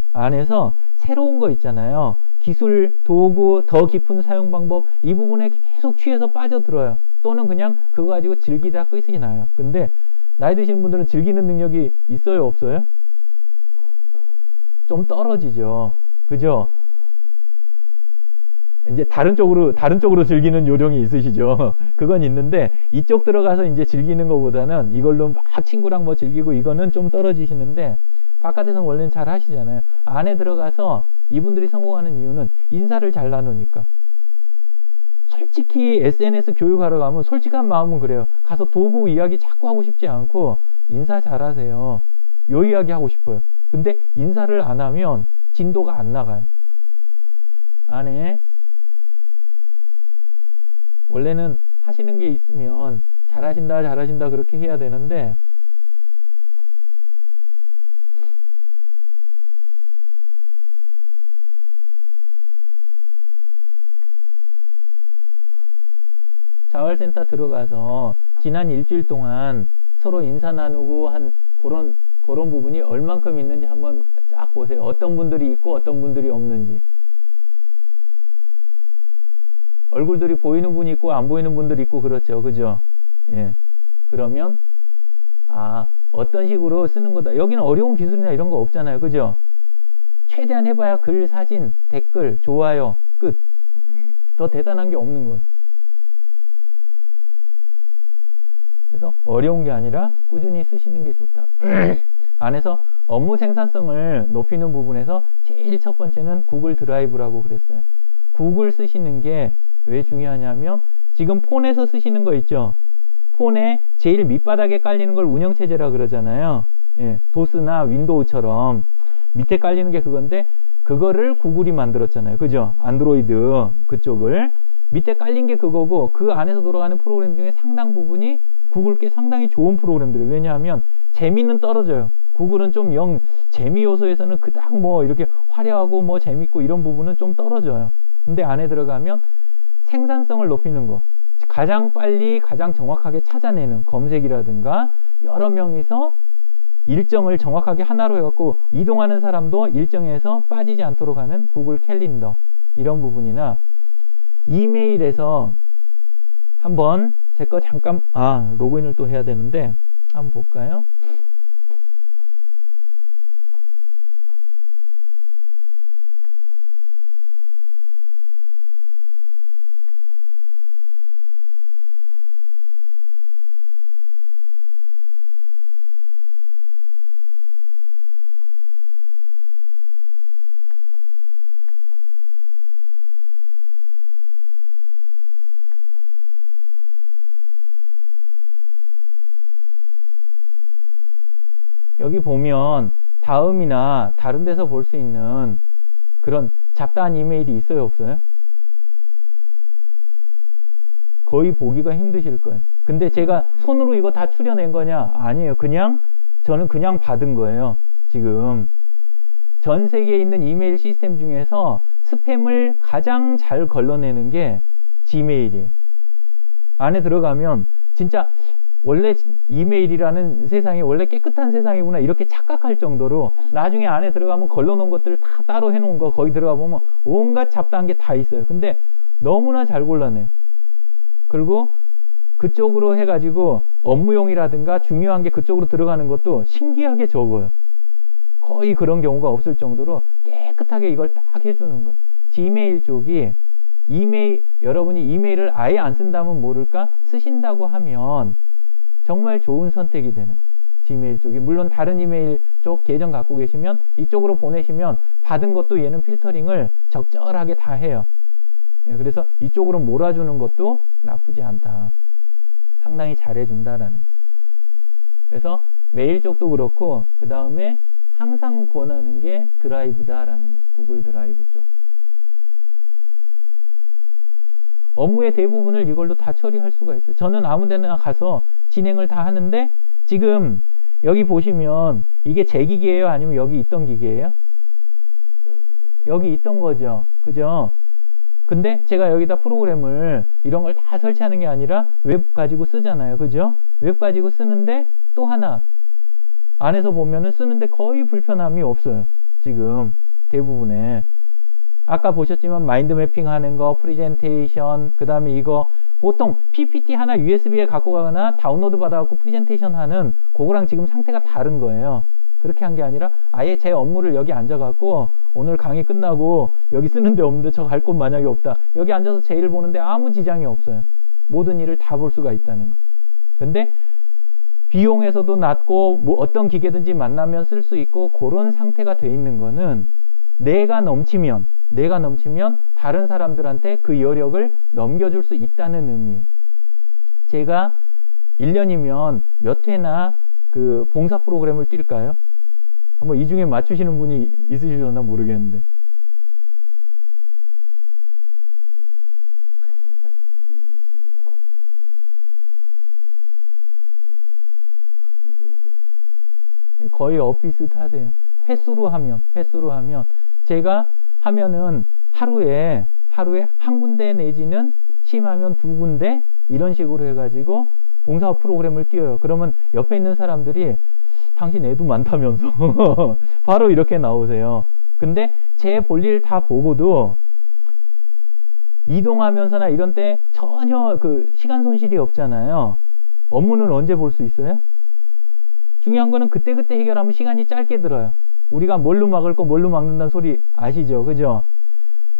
새로운 거 있잖아요. 기술, 도구, 더 깊은 사용 방법, 이 부분에 계속 취해서 빠져들어요. 또는 그냥 그거 가지고 즐기다 끝이 나요. 근데 나이 드시는 분들은 즐기는 능력이 있어요, 없어요? 좀 떨어지죠. 그죠? 이제 다른 쪽으로 즐기는 요령이 있으시죠. 그건 있는데, 이쪽 들어가서 이제 즐기는 것보다는 이걸로 막 친구랑 뭐 즐기고 이거는 좀 떨어지시는데, 바깥에서는 원래는 잘 하시잖아요. 안에 들어가서 이분들이 성공하는 이유는 인사를 잘 나누니까. 솔직히 SNS 교육하러 가면 솔직한 마음은 그래요. 가서 도구 이야기 자꾸 하고 싶지 않고 인사 잘하세요. 요 이야기 하고 싶어요. 근데 인사를 안 하면 진도가 안 나가요. 안에 원래는 하시는 게 있으면 잘하신다 그렇게 해야 되는데, 자활센터 들어가서 지난 일주일 동안 서로 인사 나누고 한 그런 부분이 얼만큼 있는지 한번 쫙 보세요. 어떤 분들이 있고 어떤 분들이 없는지. 얼굴들이 보이는 분이 있고 안 보이는 분들이 있고 그렇죠. 그죠? 예. 그러면 어떤 식으로 쓰는 거다. 여기는 어려운 기술이나 이런 거 없잖아요. 그죠? 최대한 해봐야 글, 사진, 댓글, 좋아요, 끝. 더 대단한 게 없는 거예요. 그래서 어려운 게 아니라 꾸준히 쓰시는 게 좋다. 안에서 업무 생산성을 높이는 부분에서 제일 첫 번째는 구글 드라이브라고 그랬어요. 구글 쓰시는 게 왜 중요하냐면, 지금 폰에서 쓰시는 거 있죠. 폰에 제일 밑바닥에 깔리는 걸 운영체제라 그러잖아요. 예, 도스나 윈도우처럼 밑에 깔리는 게 그건데, 그거를 구글이 만들었잖아요. 그죠? 안드로이드 그쪽을 밑에 깔린 게 그거고, 그 안에서 돌아가는 프로그램 중에 상당 부분이 구글께 상당히 좋은 프로그램들이에요. 왜냐하면 재미는 떨어져요. 구글은 좀 재미 요소에서는 그닥 뭐 이렇게 화려하고 뭐 재밌고 이런 부분은 좀 떨어져요. 근데 안에 들어가면 생산성을 높이는 거, 가장 빨리 가장 정확하게 찾아내는 검색이라든가, 여러 명이서 일정을 정확하게 하나로 해갖고 이동하는 사람도 일정에서 빠지지 않도록 하는 구글 캘린더, 이런 부분이나, 이메일에서 한번 제 거 잠깐 로그인을 또 해야 되는데 한번 볼까요? 여기 보면 다음이나 다른 데서 볼 수 있는 그런 잡다한 이메일이 있어요, 없어요? 거의 보기가 힘드실 거예요. 근데 제가 손으로 이거 다 추려낸 거냐? 아니에요. 저는 그냥 받은 거예요. 지금 전 세계에 있는 이메일 시스템 중에서 스팸을 가장 잘 걸러내는 게 지메일이에요. 안에 들어가면 진짜 원래 이메일이라는 세상이 원래 깨끗한 세상이구나 이렇게 착각할 정도로, 나중에 안에 들어가면 걸러놓은 것들 다 따로 해놓은 거 거기 들어가 보면 온갖 잡다한 게 다 있어요. 근데 너무나 잘 골라내요. 그리고 그쪽으로 해가지고 업무용이라든가 중요한 게 그쪽으로 들어가는 것도 신기하게 적어요. 거의 그런 경우가 없을 정도로 깨끗하게 이걸 딱 해주는 거예요. 지메일 쪽이 여러분이 이메일을 아예 안 쓴다면 모를까? 쓰신다고 하면 정말 좋은 선택이 되는 지메일 쪽이. 물론 다른 이메일 쪽 계정 갖고 계시면 이쪽으로 보내시면 받은 것도 얘는 필터링을 적절하게 다 해요. 그래서 이쪽으로 몰아주는 것도 나쁘지 않다. 상당히 잘해준다라는 거. 그래서 메일 쪽도 그렇고 그 다음에 항상 권하는 게 드라이브다라는 거. 구글 드라이브 쪽. 업무의 대부분을 이걸로 다 처리할 수가 있어요. 저는 아무 데나 가서 진행을 다 하는데 지금 여기 보시면 이게 제 기계예요? 아니면 여기 있던 기계예요? 여기 있던 거죠. 그죠? 근데 제가 여기다 프로그램을 이런 걸 다 설치하는 게 아니라 웹 가지고 쓰잖아요. 그죠? 웹 가지고 쓰는데 또 하나 안에서 보면은 쓰는데 거의 불편함이 없어요. 지금 대부분에. 아까 보셨지만 마인드 매핑 하는 거, 프리젠테이션, 그 다음에 이거 보통 PPT 하나 USB에 갖고 가거나 다운로드 받아갖고 프리젠테이션 하는 그거랑 지금 상태가 다른 거예요. 그렇게 한 게 아니라 아예 제 업무를 여기 앉아갖고 오늘 강의 끝나고 여기 쓰는 데 없는데 저 갈 곳 만약에 없다. 여기 앉아서 제 일 보는데 아무 지장이 없어요. 모든 일을 다 볼 수가 있다는 거. 근데 비용에서도 낮고 뭐 어떤 기계든지 만나면 쓸 수 있고 그런 상태가 돼 있는 거는 내가 넘치면 다른 사람들한테 그 여력을 넘겨줄 수 있다는 의미예요. 제가 1년이면 몇 회나 그 봉사 프로그램을 뛸까요? 한번 이 중에 맞추시는 분이 있으시려나 모르겠는데. 거의 엇비슷하세요. 횟수로 하면 제가 하면은 하루에 한 군데 내지는 심하면 두 군데 이런 식으로 해가지고 봉사 프로그램을 띄워요. 그러면 옆에 있는 사람들이 당신 애도 많다면서 바로 이렇게 나오세요. 근데 제 볼일 다 보고도 이동하면서나 이런 때 전혀 그 시간 손실이 없잖아요. 업무는 언제 볼 수 있어요? 중요한 거는 그때그때 해결하면 시간이 짧게 들어요. 우리가 뭘로 막을 거 뭘로 막는다는 소리 아시죠? 그죠?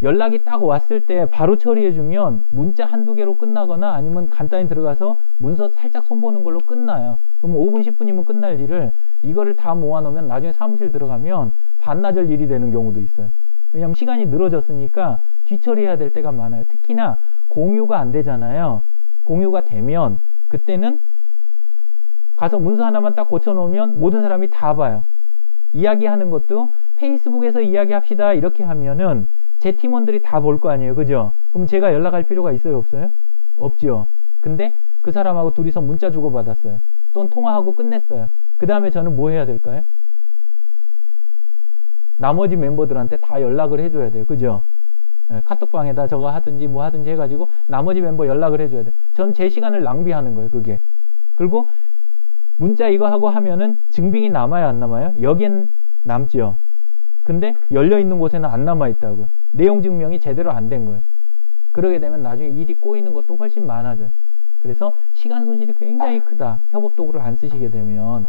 연락이 딱 왔을 때 바로 처리해주면 문자 한두 개로 끝나거나 아니면 간단히 들어가서 문서 살짝 손보는 걸로 끝나요. 그럼 5분 10분이면 끝날 일을 이거를 다 모아놓으면 나중에 사무실 들어가면 반나절 일이 되는 경우도 있어요. 왜냐하면 시간이 늘어졌으니까 뒤처리해야 될 때가 많아요. 특히나 공유가 안 되잖아요. 공유가 되면 그때는 가서 문서 하나만 딱 고쳐놓으면 모든 사람이 다 봐요. 이야기하는 것도 페이스북에서 이야기합시다 이렇게 하면은 제 팀원들이 다 볼 거 아니에요. 그죠? 그럼 제가 연락할 필요가 있어요? 없어요? 없죠. 근데 그 사람하고 둘이서 문자 주고받았어요. 또는 통화하고 끝냈어요. 그 다음에 저는 뭐 해야 될까요? 나머지 멤버들한테 다 연락을 해줘야 돼요. 그죠? 카톡방에다 저거 하든지 뭐 하든지 해가지고 나머지 멤버 연락을 해줘야 돼요. 저는 제 시간을 낭비하는 거예요. 그게. 그리고 문자 이거 하고 하면은 증빙이 남아요? 안 남아요? 여긴 남죠. 근데 열려있는 곳에는 안 남아있다고요. 내용 증명이 제대로 안 된 거예요. 그러게 되면 나중에 일이 꼬이는 것도 훨씬 많아져요. 그래서 시간 손실이 굉장히 크다. 협업 도구를 안 쓰시게 되면.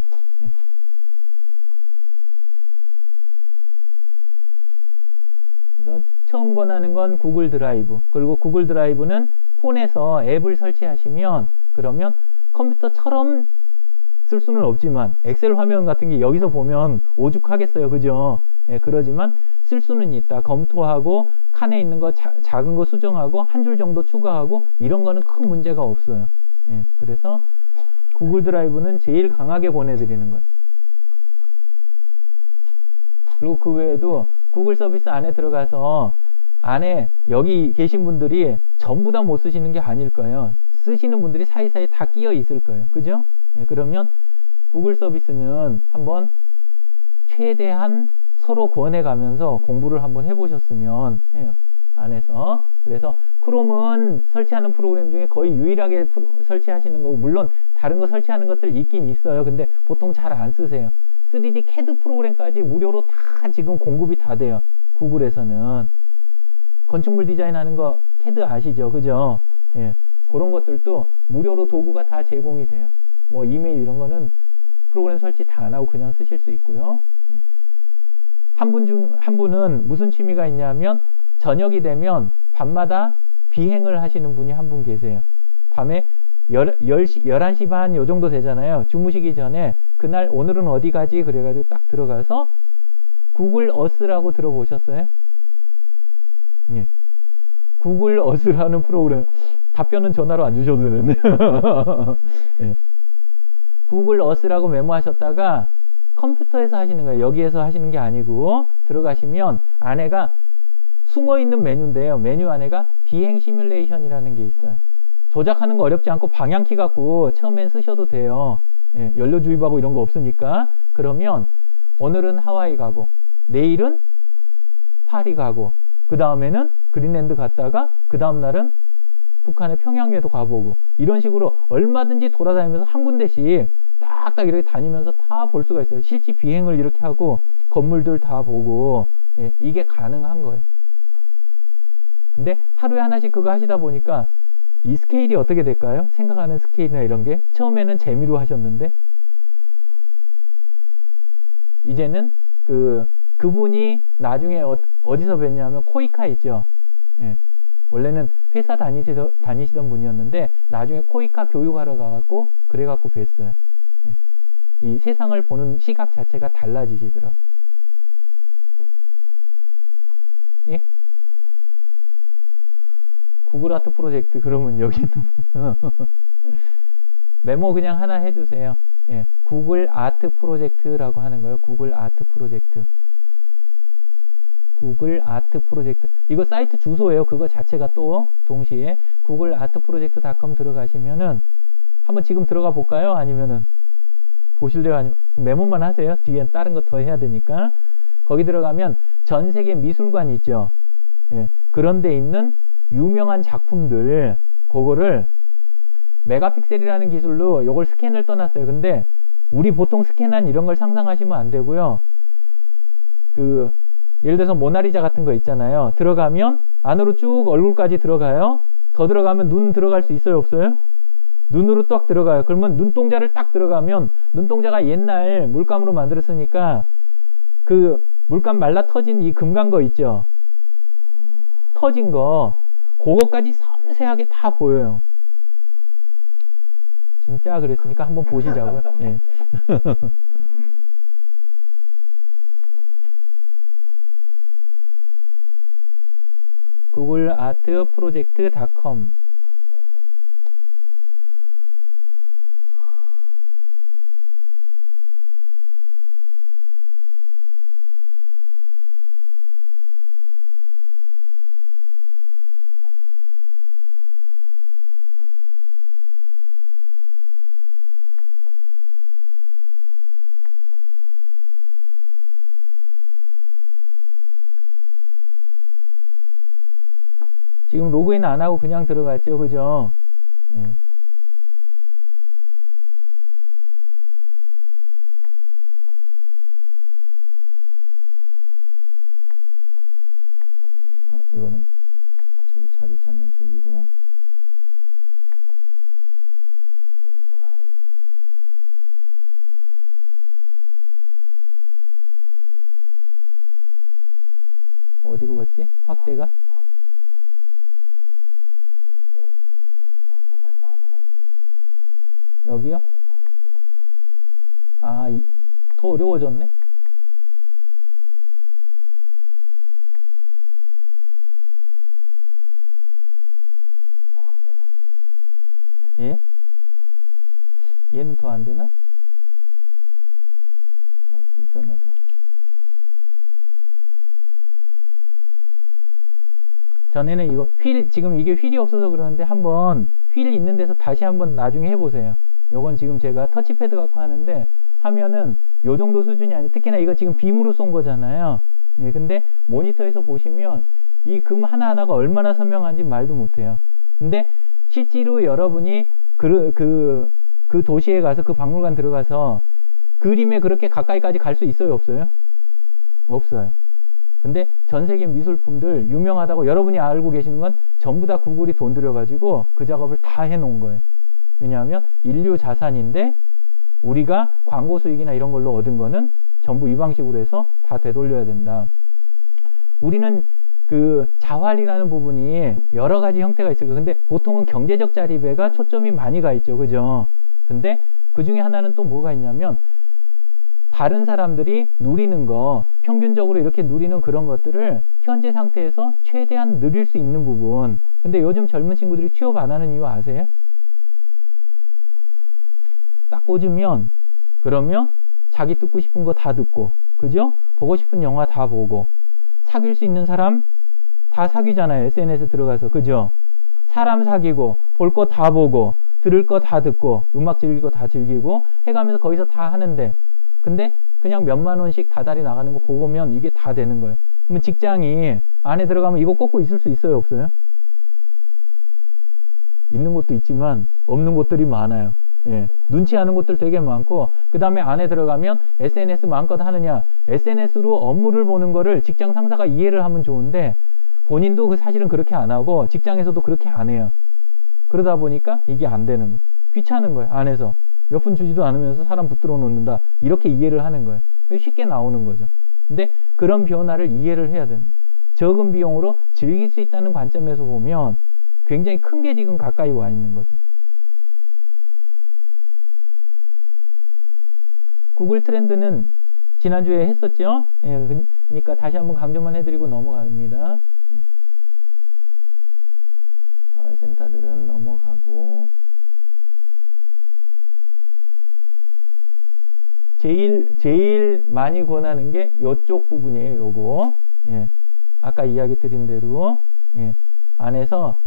그래서 처음 권하는 건 구글 드라이브. 그리고 구글 드라이브는 폰에서 앱을 설치하시면 그러면 컴퓨터처럼 쓸 수는 없지만 엑셀 화면 같은 게 여기서 보면 오죽하겠어요. 그죠? 그러지만 쓸 수는 있다. 검토하고 칸에 있는 거 작은 거 수정하고 한 줄 정도 추가하고 이런 거는 큰 문제가 없어요. 그래서 구글 드라이브는 제일 강하게 권해드리는 거예요. 그리고 그 외에도 구글 서비스 안에 들어가서 안에 여기 계신 분들이 전부 다 못 쓰시는 게 아닐 거예요. 쓰시는 분들이 사이사이 다 끼어 있을 거예요. 그죠? 그러면 구글 서비스는 한번 최대한 서로 권해가면서 공부를 한번 해보셨으면 해요. 안에서. 그래서 크롬은 설치하는 프로그램 중에 거의 유일하게 설치하시는 거고, 물론 다른 거 설치하는 것들 있긴 있어요. 근데 보통 잘 안 쓰세요. 3D CAD 프로그램까지 무료로 다 지금 공급이 다 돼요. 구글에서는. 건축물 디자인하는 거 CAD 아시죠? 그죠? 그런 것들도 무료로 도구가 다 제공이 돼요. 뭐 이메일 이런 거는 프로그램 설치 다 안 하고 그냥 쓰실 수 있고요. 한 분은 무슨 취미가 있냐면 저녁이 되면 밤마다 비행을 하시는 분이 한 분 계세요. 밤에 11시 반 요 정도 되잖아요. 주무시기 전에 그날 오늘은 어디 가지? 그래가지고 딱 들어가서 구글 어스라고 들어보셨어요? 예. 구글 어스라는 프로그램. 답변은 전화로 안 주셔도 되는데. 예. 구글 어스라고 메모하셨다가 컴퓨터에서 하시는 거예요. 여기에서 하시는 게 아니고 들어가시면 안에가 숨어있는 메뉴인데요. 메뉴 안에가 비행 시뮬레이션이라는 게 있어요. 조작하는 거 어렵지 않고 방향키 갖고 처음엔 쓰셔도 돼요. 예, 연료주입하고 이런 거 없으니까. 그러면 오늘은 하와이 가고 내일은 파리 가고 그 다음에는 그린랜드 갔다가 그 다음날은 북한의 평양에도 가보고 이런 식으로 얼마든지 돌아다니면서 한 군데씩 딱딱 이렇게 다니면서 다 볼 수가 있어요. 실제 비행을 이렇게 하고 건물들 다 보고 예, 이게 가능한 거예요. 근데 하루에 하나씩 그거 하시다 보니까 이 스케일이 어떻게 될까요? 생각하는 스케일이나 이런 게 처음에는 재미로 하셨는데 이제는 그분이 나중에 어디서 뵀냐면 코이카 있죠. 예. 원래는 회사 다니시던 분이었는데 나중에 코이카 교육하러 가갖고 그래갖고 뵀어요. 예. 이 세상을 보는 시각 자체가 달라지시더라고요. 예? 구글 아트 프로젝트 그러면 여기 있는 분 메모 그냥 하나 해주세요. 예, 구글 아트 프로젝트라고 하는 거예요. 구글 아트 프로젝트. 구글 아트 프로젝트. 이거 사이트 주소예요. 그거 자체가 또 동시에 구글 아트 프로젝트.com 들어가시면은 한번 지금 들어가 볼까요? 아니면은 보실래요? 아니면 메모만 하세요. 뒤엔 다른 거 더 해야 되니까. 거기 들어가면 전 세계 미술관 있죠. 예, 그런 데 있는 유명한 작품들 그거를 메가픽셀이라는 기술로 요걸 스캔을 떠났어요. 근데 우리 보통 스캔한 이런 걸 상상하시면 안 되고요. 예를 들어서 모나리자 같은 거 있잖아요. 들어가면 안으로 쭉 얼굴까지 들어가요. 더 들어가면 눈 들어갈 수 있어요? 없어요? 눈으로 딱 들어가요. 그러면 눈동자를 딱 들어가면 눈동자가 옛날 물감으로 만들었으니까 그 물감 말라 터진 이 금간 거 있죠. 터진 거 그거까지 섬세하게 다 보여요. 진짜 그랬으니까 한번 보시자고요. 예. 구글 아트 프로젝트.com 지금 로그인 안 하고 그냥 들어갔죠. 그죠? 예. 이거는 저기 자주 찾는 쪽이고. 어디로 갔지? 확대가? 여기요? 아, 더 어려워졌네? 예? 얘는 더 안 되나? 아, 불편하다. 전에는 이거 지금 이게 휠이 없어서 그러는데 한번 휠 있는 데서 다시 한번 나중에 해보세요. 요건 지금 제가 터치패드 갖고 하는데 하면은 요 정도 수준이 아니에요. 특히나 이거 지금 빔으로 쏜 거잖아요. 예, 근데 모니터에서 보시면 이 금 하나하나가 얼마나 선명한지 말도 못해요. 근데 실제로 여러분이 그 도시에 가서 그 박물관 들어가서 그림에 그렇게 가까이까지 갈 수 있어요? 없어요? 없어요. 근데 전 세계 미술품들 유명하다고 여러분이 알고 계시는 건 전부 다 구글이 돈 들여가지고 그 작업을 다 해놓은 거예요. 왜냐하면 인류 자산인데 우리가 광고 수익이나 이런 걸로 얻은 거는 전부 이 방식으로 해서 다 되돌려야 된다. 우리는 그 자활이라는 부분이 여러 가지 형태가 있을 거예요. 근데 보통은 경제적 자립에가 초점이 많이 가 있죠. 그죠? 근데 그 중에 하나는 또 뭐가 있냐면 다른 사람들이 누리는 거, 평균적으로 이렇게 누리는 그런 것들을 현재 상태에서 최대한 누릴 수 있는 부분. 근데 요즘 젊은 친구들이 취업 안 하는 이유 아세요? 딱 꽂으면 그러면 자기 듣고 싶은 거 다 듣고, 그죠? 보고 싶은 영화 다 보고, 사귈 수 있는 사람 다 사귀잖아요. SNS 들어가서. 그죠? 사람 사귀고, 볼 거 다 보고, 들을 거 다 듣고, 음악 즐길 거 다 즐기고 해가면서 거기서 다 하는데, 근데 그냥 몇만 원씩 다달이 나가는 거 보고면 이게 다 되는 거예요. 그러면 직장이 안에 들어가면 이거 꽂고 있을 수 있어요? 없어요? 있는 곳도 있지만 없는 곳들이 많아요. 예, 눈치 하는 곳들 되게 많고, 그 다음에 안에 들어가면 SNS 마음껏 하느냐, SNS로 업무를 보는 거를 직장 상사가 이해를 하면 좋은데 본인도 그 사실은 그렇게 안 하고 직장에서도 그렇게 안 해요. 그러다 보니까 이게 안 되는 거예요. 귀찮은 거예요. 안에서 몇 푼 주지도 않으면서 사람 붙들어 놓는다, 이렇게 이해를 하는 거예요. 쉽게 나오는 거죠. 근데 그런 변화를 이해를 해야 되는 거예요. 적은 비용으로 즐길 수 있다는 관점에서 보면 굉장히 큰 게 지금 가까이 와 있는 거죠. 구글 트렌드는 지난주에 했었죠. 예, 그러니까 다시 한번 강조만 해드리고 넘어갑니다. 예. 자활센터들은 넘어가고, 제일 많이 권하는 게 요쪽 부분이에요. 요거. 예. 아까 이야기 드린 대로, 예. 안에서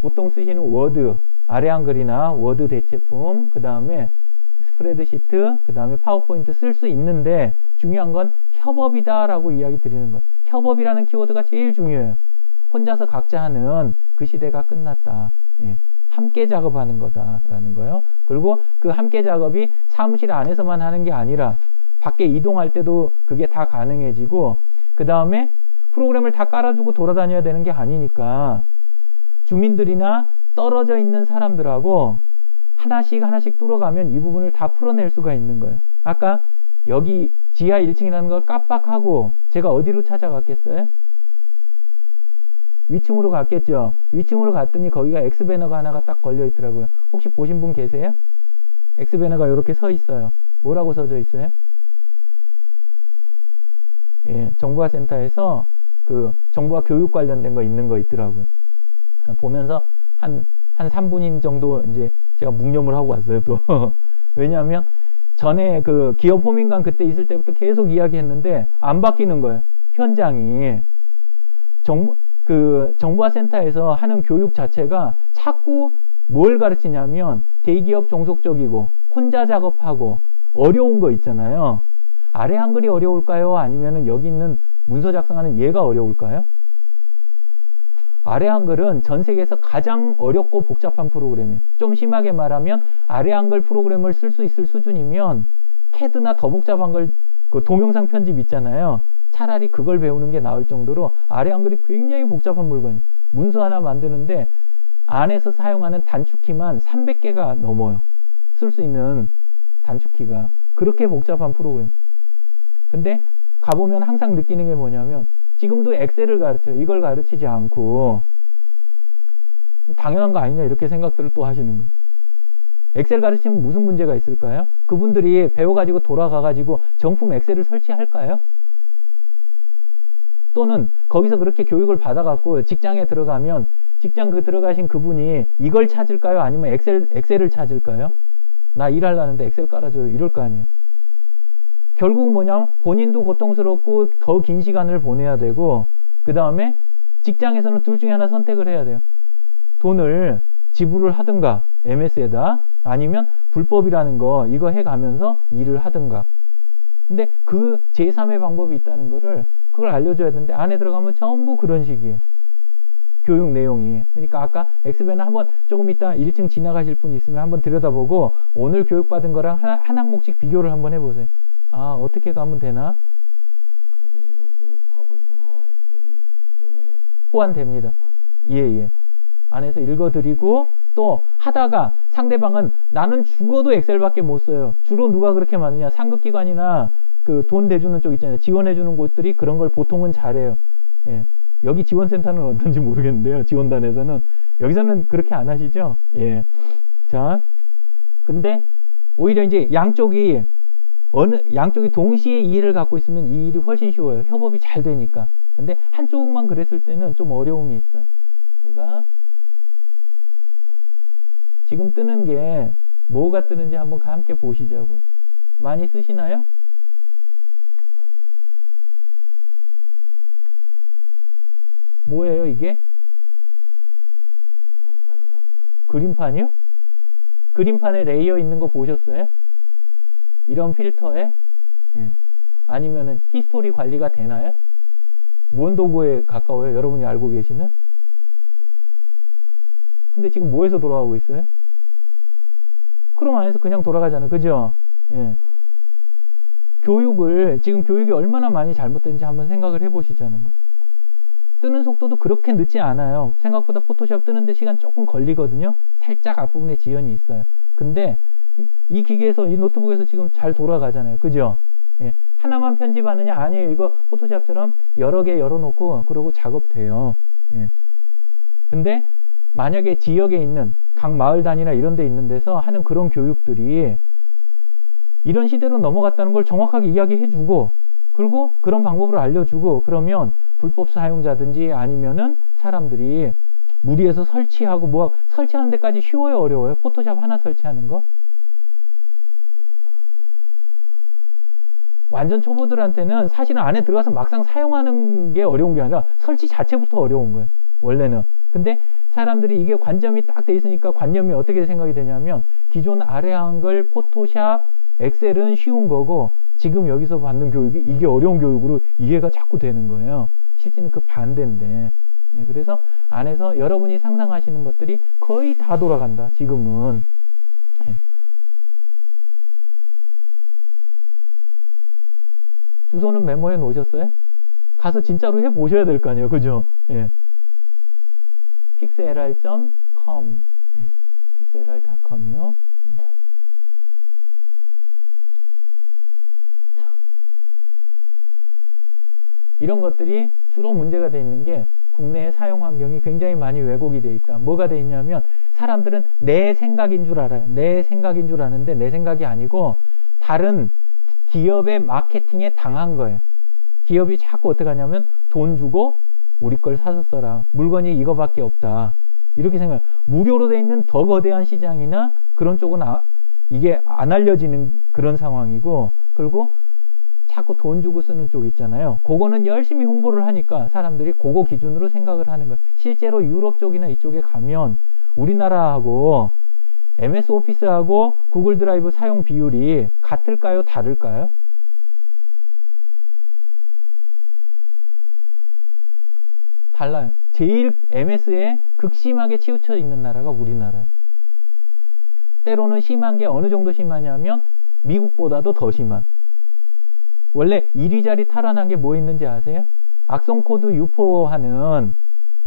보통 쓰시는 워드, 아래 한글이나 워드 대체품, 그 다음에 스프레드시트, 그 다음에 파워포인트 쓸 수 있는데 중요한 건 협업이다 라고 이야기 드리는 거예요. 협업이라는 키워드가 제일 중요해요. 혼자서 각자 하는 그 시대가 끝났다. 예. 함께 작업하는 거다라는 거예요. 그리고 그 함께 작업이 사무실 안에서만 하는 게 아니라 밖에 이동할 때도 그게 다 가능해지고, 그 다음에 프로그램을 다 깔아주고 돌아다녀야 되는 게 아니니까 주민들이나 떨어져 있는 사람들하고 하나씩 뚫어가면 이 부분을 다 풀어낼 수가 있는 거예요. 아까 여기 지하 1층이라는 걸 깜빡하고 제가 어디로 찾아갔겠어요? 위층으로 갔겠죠. 위층으로 갔더니 거기가 X배너가 하나가 딱 걸려 있더라고요. 혹시 보신 분 계세요? X배너가 이렇게 서 있어요. 뭐라고 써져 있어요? 예, 정보화 센터에서 그 정보화 교육 관련된 거 있는 거 있더라고요. 보면서 한 3분인 정도 이제 제가 묵념을 하고 왔어요, 또. 왜냐하면 전에 그 기업 호민관 그때 있을 때부터 계속 이야기했는데 안 바뀌는 거예요. 현장이. 정보화 센터에서 하는 교육 자체가 자꾸 뭘 가르치냐면 대기업 종속적이고 혼자 작업하고 어려운 거 있잖아요. 아래 한글이 어려울까요? 아니면은 여기 있는 문서 작성하는 얘가 어려울까요? 아래 한글은 전 세계에서 가장 어렵고 복잡한 프로그램이에요. 좀 심하게 말하면 아래 한글 프로그램을 쓸 수 있을 수준이면 캐드나 더 복잡한 걸, 그 동영상 편집 있잖아요. 차라리 그걸 배우는 게 나을 정도로 아래 한글이 굉장히 복잡한 물건이에요. 문서 하나 만드는데 안에서 사용하는 단축키만 300개가 넘어요. 쓸 수 있는 단축키가. 그렇게 복잡한 프로그램. 근데 가보면 항상 느끼는 게 뭐냐면 지금도 엑셀을 가르쳐요. 이걸 가르치지 않고 당연한 거 아니냐 이렇게 생각들을 또 하시는 거예요. 엑셀 가르치면 무슨 문제가 있을까요? 그분들이 배워가지고 돌아가가지고 정품 엑셀을 설치할까요? 또는 거기서 그렇게 교육을 받아갖고 직장에 들어가면 직장 들어가신 그분이 이걸 찾을까요? 아니면 엑셀을 찾을까요? 나 일하려는데 엑셀 깔아줘요. 이럴 거 아니에요. 결국 뭐냐? 본인도 고통스럽고 더 긴 시간을 보내야 되고, 그 다음에 직장에서는 둘 중에 하나 선택을 해야 돼요. 돈을 지불을 하든가 MS에다, 아니면 불법이라는 거 이거 해가면서 일을 하든가. 근데 그 제3의 방법이 있다는 거를 그걸 알려줘야 되는데 안에 들어가면 전부 그런 식이에요. 교육 내용이. 그러니까 아까 엑스배너 한번 조금 이따 1층 지나가실 분 있으면 한번 들여다보고 오늘 교육받은 거랑 한 항목씩 비교를 한번 해보세요. 아, 어떻게 가면 되나? 근데 지금 그 파워포인트나 엑셀이 기존에 호환됩니다. 예. 안에서 읽어드리고 또 하다가 상대방은 나는 죽어도 엑셀밖에 못 써요. 주로 누가 그렇게 많으냐? 상급기관이나 그 돈 대주는 쪽 있잖아요. 지원해주는 곳들이 그런 걸 보통은 잘해요. 예. 여기 지원센터는 어떤지 모르겠는데요. 지원단에서는. 여기서는 그렇게 안 하시죠? 예. 자, 근데 오히려 이제 양쪽이 동시에 이해를 갖고 있으면 이 일이 훨씬 쉬워요. 협업이 잘 되니까. 근데 한쪽만 그랬을 때는 좀 어려움이 있어요. 제가 지금 뜨는 게 뭐가 뜨는지 한번 함께 보시자고요. 많이 쓰시나요? 뭐예요 이게? 그림판이요? 그림판에 레이어 있는 거 보셨어요? 이런 필터에? 예. 아니면은 히스토리 관리가 되나요? 뭔 도구에 가까워요? 여러분이 알고 계시는? 근데 지금 뭐에서 돌아가고 있어요? 크롬 안에서 그냥 돌아가잖아요. 그죠? 예. 지금 교육이 얼마나 많이 잘못된지 한번 생각을 해보시자는 거예요. 뜨는 속도도 그렇게 늦지 않아요. 생각보다 포토샵 뜨는데 시간 조금 걸리거든요. 살짝 앞부분에 지연이 있어요. 근데 이 기계에서, 이 노트북에서 지금 잘 돌아가잖아요. 그죠? 예. 하나만 편집하느냐? 아니에요. 이거 포토샵처럼 여러 개 열어놓고 그러고 작업돼요. 예. 근데 만약에 지역에 있는 각 마을 단위나 이런 데 있는 데서 하는 그런 교육들이 이런 시대로 넘어갔다는 걸 정확하게 이야기해주고, 그리고 그런 방법을 알려주고, 그러면 불법 사용자든지 아니면은 사람들이 무리해서 설치하고 설치하는 데까지 쉬워요, 어려워요? 포토샵 하나 설치하는 거? 완전 초보들한테는 사실은 안에 들어가서 막상 사용하는 게 어려운 게 아니라 설치 자체부터 어려운 거예요, 원래는. 근데 사람들이 이게 관점이 딱 돼 있으니까 관념이 어떻게 생각이 되냐면, 기존 아래 한글, 포토샵, 엑셀은 쉬운 거고 지금 여기서 받는 교육이 이게 어려운 교육으로 이해가 자꾸 되는 거예요. 실제는 그 반대인데. 네, 그래서 안에서 여러분이 상상하시는 것들이 거의 다 돌아간다, 지금은. 네. 주소는 메모해 놓으셨어요? 가서 진짜로 해 보셔야 될 거 아니에요. 그죠? 예. pixlr.com 네. pixlr.com이요. 네. 이런 것들이 주로 문제가 돼 있는 게 국내의 사용 환경이 굉장히 많이 왜곡이 돼 있다. 뭐가 돼 있냐면 사람들은 내 생각인 줄 알아요. 내 생각인 줄 아는데 내 생각이 아니고 다른 기업의 마케팅에 당한 거예요. 기업이 자꾸 어떻게 하냐면 돈 주고 우리 걸 사서 써라. 물건이 이거밖에 없다. 이렇게 생각해요. 무료로 돼 있는 더 거대한 시장이나 그런 쪽은 이게 안 알려지는 그런 상황이고, 그리고 자꾸 돈 주고 쓰는 쪽 있잖아요. 그거는 열심히 홍보를 하니까 사람들이 그거 기준으로 생각을 하는 거예요. 실제로 유럽 쪽이나 이쪽에 가면 우리나라하고 MS 오피스하고 구글 드라이브 사용 비율이 같을까요? 다를까요? 달라요. 제일 MS에 극심하게 치우쳐 있는 나라가 우리나라예요. 때로는 심한 게 어느 정도 심하냐면 미국보다도 더 심한. 원래 1위 자리 탈환한 게 뭐 있는지 아세요? 악성 코드 유포하는,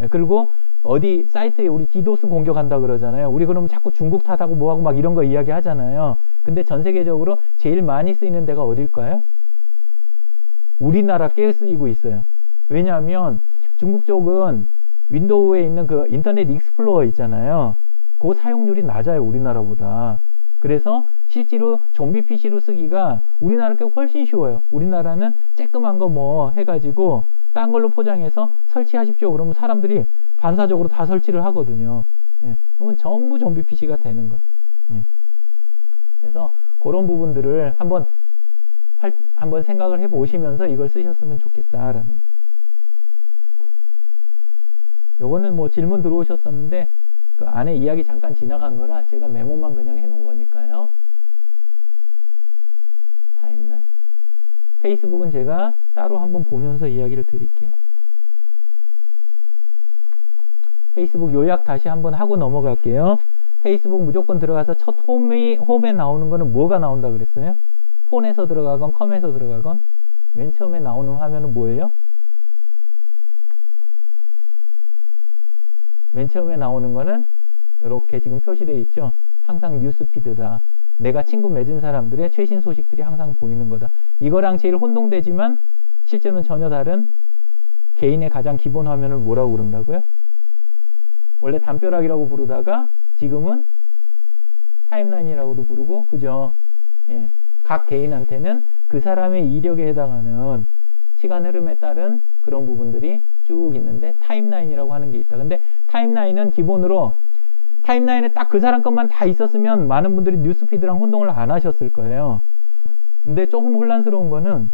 그리고 어디 사이트에 우리 디도스 공격한다 그러잖아요. 우리 그러면 자꾸 중국 탓하고 뭐하고 막 이런 거 이야기 하잖아요. 근데 전 세계적으로 제일 많이 쓰이는 데가 어딜까요? 우리나라 꽤 쓰이고 있어요. 왜냐하면 중국 쪽은 윈도우에 있는 그 인터넷 익스플로러 있잖아요. 그 사용률이 낮아요, 우리나라보다. 그래서 실제로 좀비 PC로 쓰기가 우리나라께 훨씬 쉬워요. 우리나라는 쬐끄만 거 뭐 해가지고 딴 걸로 포장해서 설치하십시오. 그러면 사람들이 반사적으로 다 설치를 하거든요. 예. 그러면 전부 좀비 PC가 되는 거예요. 예. 그래서 그런 부분들을 한번 생각을 해보시면서 이걸 쓰셨으면 좋겠다라는 거예요. 요거는 뭐 질문 들어오셨었는데 그 안에 이야기 잠깐 지나간 거라 제가 메모만 그냥 해놓은 거니까요. 타임라인. 페이스북은 제가 따로 한번 보면서 이야기를 드릴게요. 페이스북 요약 다시 한번 하고 넘어갈게요. 페이스북 무조건 들어가서 첫 홈에 나오는 거는 뭐가 나온다 그랬어요? 폰에서 들어가건 컴에서 들어가건 맨 처음에 나오는 화면은 뭐예요? 맨 처음에 나오는 거는 이렇게 지금 표시되어 있죠. 항상 뉴스피드다. 내가 친구 맺은 사람들의 최신 소식들이 항상 보이는 거다. 이거랑 제일 혼동되지만 실제로는 전혀 다른 개인의 가장 기본 화면을 뭐라고 부른다고요? 원래 담벼락이라고 부르다가 지금은 타임라인이라고도 부르고, 그죠? 예. 각 개인한테는 그 사람의 이력에 해당하는 시간 흐름에 따른 그런 부분들이 쭉 있는데 타임라인이라고 하는 게 있다. 근데 타임라인은 기본으로 타임라인에 딱 그 사람 것만 다 있었으면 많은 분들이 뉴스피드랑 혼동을 안 하셨을 거예요. 근데 조금 혼란스러운 거는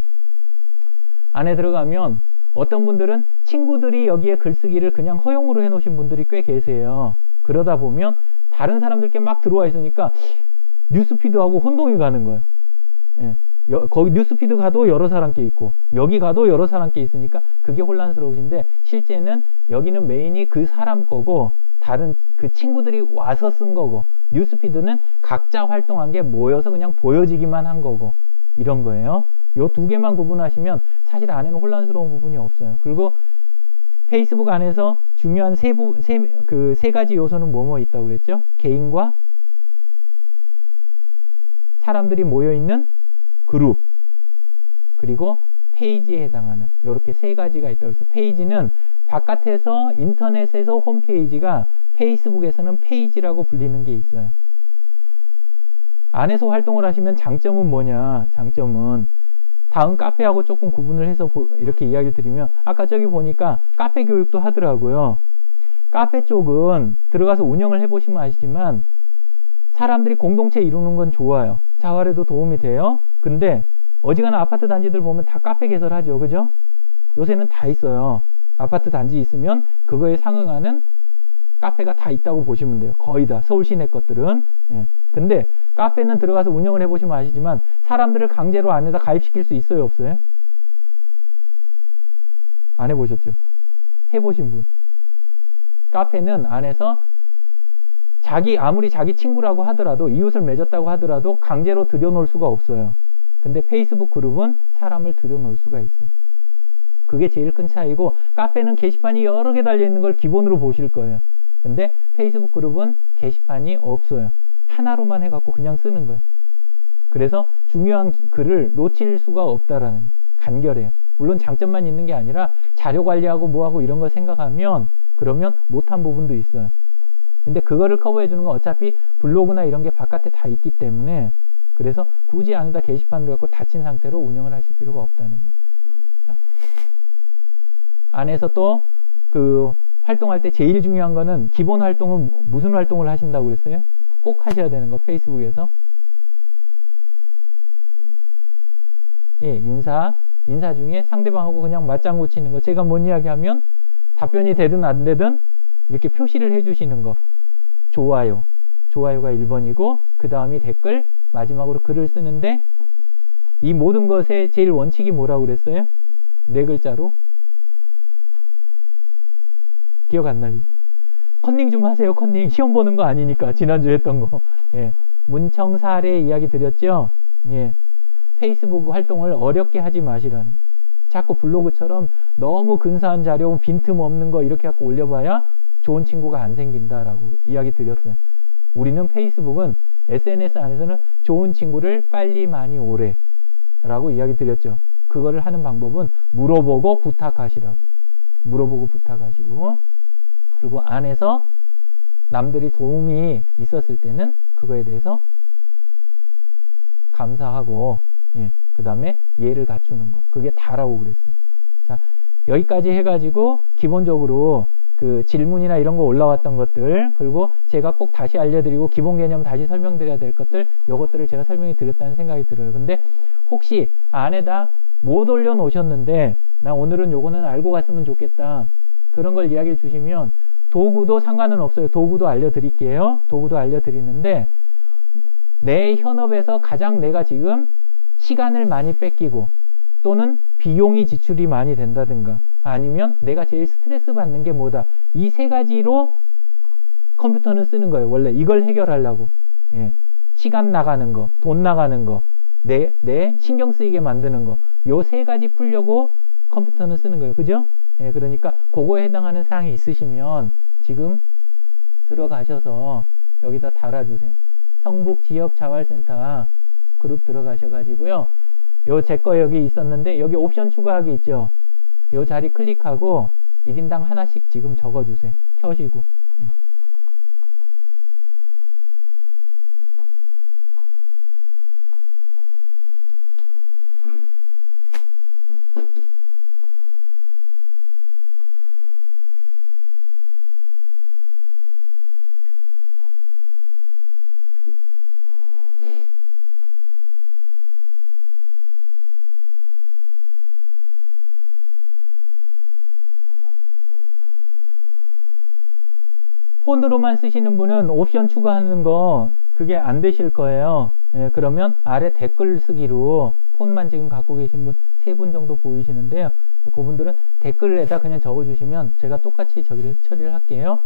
안에 들어가면 어떤 분들은 친구들이 여기에 글쓰기를 그냥 허용으로 해놓으신 분들이 꽤 계세요. 그러다 보면 다른 사람들께 막 들어와 있으니까 뉴스피드하고 혼동이 가는 거예요. 예. 거기 뉴스피드 가도 여러 사람께 있고 여기 가도 여러 사람께 있으니까 그게 혼란스러우신데, 실제는 여기는 메인이 그 사람 거고 다른 그 친구들이 와서 쓴 거고, 뉴스피드는 각자 활동한 게 모여서 그냥 보여지기만 한 거고, 이런 거예요. 요 두 개만 구분하시면 사실 안에는 혼란스러운 부분이 없어요. 그리고 페이스북 안에서 중요한 세 가지 요소는 뭐뭐 있다고 그랬죠? 개인과 사람들이 모여있는 그룹, 그리고 페이지에 해당하는 이렇게 세 가지가 있다고 해서, 페이지는 바깥에서 인터넷에서 홈페이지가 페이스북에서는 페이지라고 불리는 게 있어요. 안에서 활동을 하시면 장점은 뭐냐? 장점은 다음 카페하고 조금 구분을 해서 이렇게 이야기를 드리면, 아까 저기 보니까 카페 교육도 하더라고요. 카페 쪽은 들어가서 운영을 해보시면 아시지만 사람들이 공동체 이루는 건 좋아요. 자활에도 도움이 돼요. 근데 어지간한 아파트 단지들 보면 다 카페 개설하죠. 그죠? 요새는 다 있어요. 아파트 단지 있으면 그거에 상응하는 카페가 다 있다고 보시면 돼요. 거의 다. 서울 시내 것들은. 예. 근데 카페는 들어가서 운영을 해보시면 아시지만 사람들을 강제로 안에다 가입시킬 수 있어요? 없어요? 안 해보셨죠? 해보신 분. 카페는 안에서 아무리 자기 친구라고 하더라도, 이웃을 맺었다고 하더라도 강제로 들여놓을 수가 없어요. 근데 페이스북 그룹은 사람을 들여놓을 수가 있어요. 그게 제일 큰 차이고, 카페는 게시판이 여러 개 달려있는 걸 기본으로 보실 거예요. 근데 페이스북 그룹은 게시판이 없어요. 하나로만 해갖고 그냥 쓰는 거예요. 그래서 중요한 글을 놓칠 수가 없다라는 거예요. 간결해요. 물론 장점만 있는 게 아니라 자료 관리하고 뭐하고 이런 걸 생각하면 그러면 못한 부분도 있어요. 근데 그거를 커버해 주는 건 어차피 블로그나 이런 게 바깥에 다 있기 때문에, 그래서 굳이 안에다 게시판을 갖고 닫힌 상태로 운영을 하실 필요가 없다는 거예요. 자, 안에서 또 그 활동할 때 제일 중요한 거는, 기본 활동은 무슨 활동을 하신다고 그랬어요? 꼭 하셔야 되는 거, 페이스북에서. 예, 인사 중에 상대방하고 그냥 맞장구 치는 거. 제가 뭔 이야기하면 답변이 되든 안 되든 이렇게 표시를 해주시는 거. 좋아요가 1번이고, 그 다음이 댓글, 마지막으로 글을 쓰는데, 이 모든 것의 제일 원칙이 뭐라고 그랬어요? 4글자로. 기억 안 나요? 컨닝 좀 하세요. 컨닝. 시험 보는 거 아니니까. 지난주에 했던 거. 예. 문청사례 이야기 드렸죠? 예. 페이스북 활동을 어렵게 하지 마시라는. 자꾸 블로그처럼 너무 근사한 자료, 빈틈없는 거 이렇게 갖고 올려봐야 좋은 친구가 안 생긴다라고 이야기 드렸어요. 우리는 페이스북은 SNS 안에서는 좋은 친구를 빨리 많이 오래 라고 이야기 드렸죠. 그거를 하는 방법은 물어보고 부탁하시라고. 물어보고 부탁하시고, 그리고 안에서 남들이 도움이 있었을 때는 그거에 대해서 감사하고, 예, 그 다음에 이해를 갖추는 거. 그게 다라고 그랬어요. 자, 여기까지 해가지고 기본적으로 그 질문이나 이런 거 올라왔던 것들, 그리고 제가 꼭 다시 알려드리고 기본 개념 다시 설명드려야 될 것들, 요것들을 제가 설명해 드렸다는 생각이 들어요. 근데 혹시 안에다 못 올려놓으셨는데 나 오늘은 요거는 알고 갔으면 좋겠다, 그런 걸 이야기를 주시면 도구도 상관은 없어요. 도구도 알려드릴게요. 도구도 알려드리는데, 내 현업에서 가장 내가 지금 시간을 많이 뺏기고 또는 비용이 지출이 많이 된다든가, 아니면 내가 제일 스트레스 받는 게 뭐다, 이 세 가지로 컴퓨터는 쓰는 거예요. 원래 이걸 해결하려고. 예. 시간 나가는 거, 돈 나가는 거, 내 신경 쓰이게 만드는 거, 요 세 가지 풀려고 컴퓨터는 쓰는 거예요. 그죠? 예, 그러니까 그거에 해당하는 사항이 있으시면 지금 들어가셔서 여기다 달아주세요. 성북지역자활센터 그룹 들어가셔가지고요. 요 제 거 여기 있었는데 여기 옵션 추가하기 있죠. 이 자리 클릭하고 1인당 하나씩 지금 적어주세요. 켜시고. 예. 폰으로만 쓰시는 분은 옵션 추가하는 거 그게 안 되실 거예요. 예, 그러면 아래 댓글 쓰기로 폰만 지금 갖고 계신 분 3분 정도 보이시는데요. 그분들은 댓글에다 그냥 적어주시면 제가 똑같이 처리를 할게요.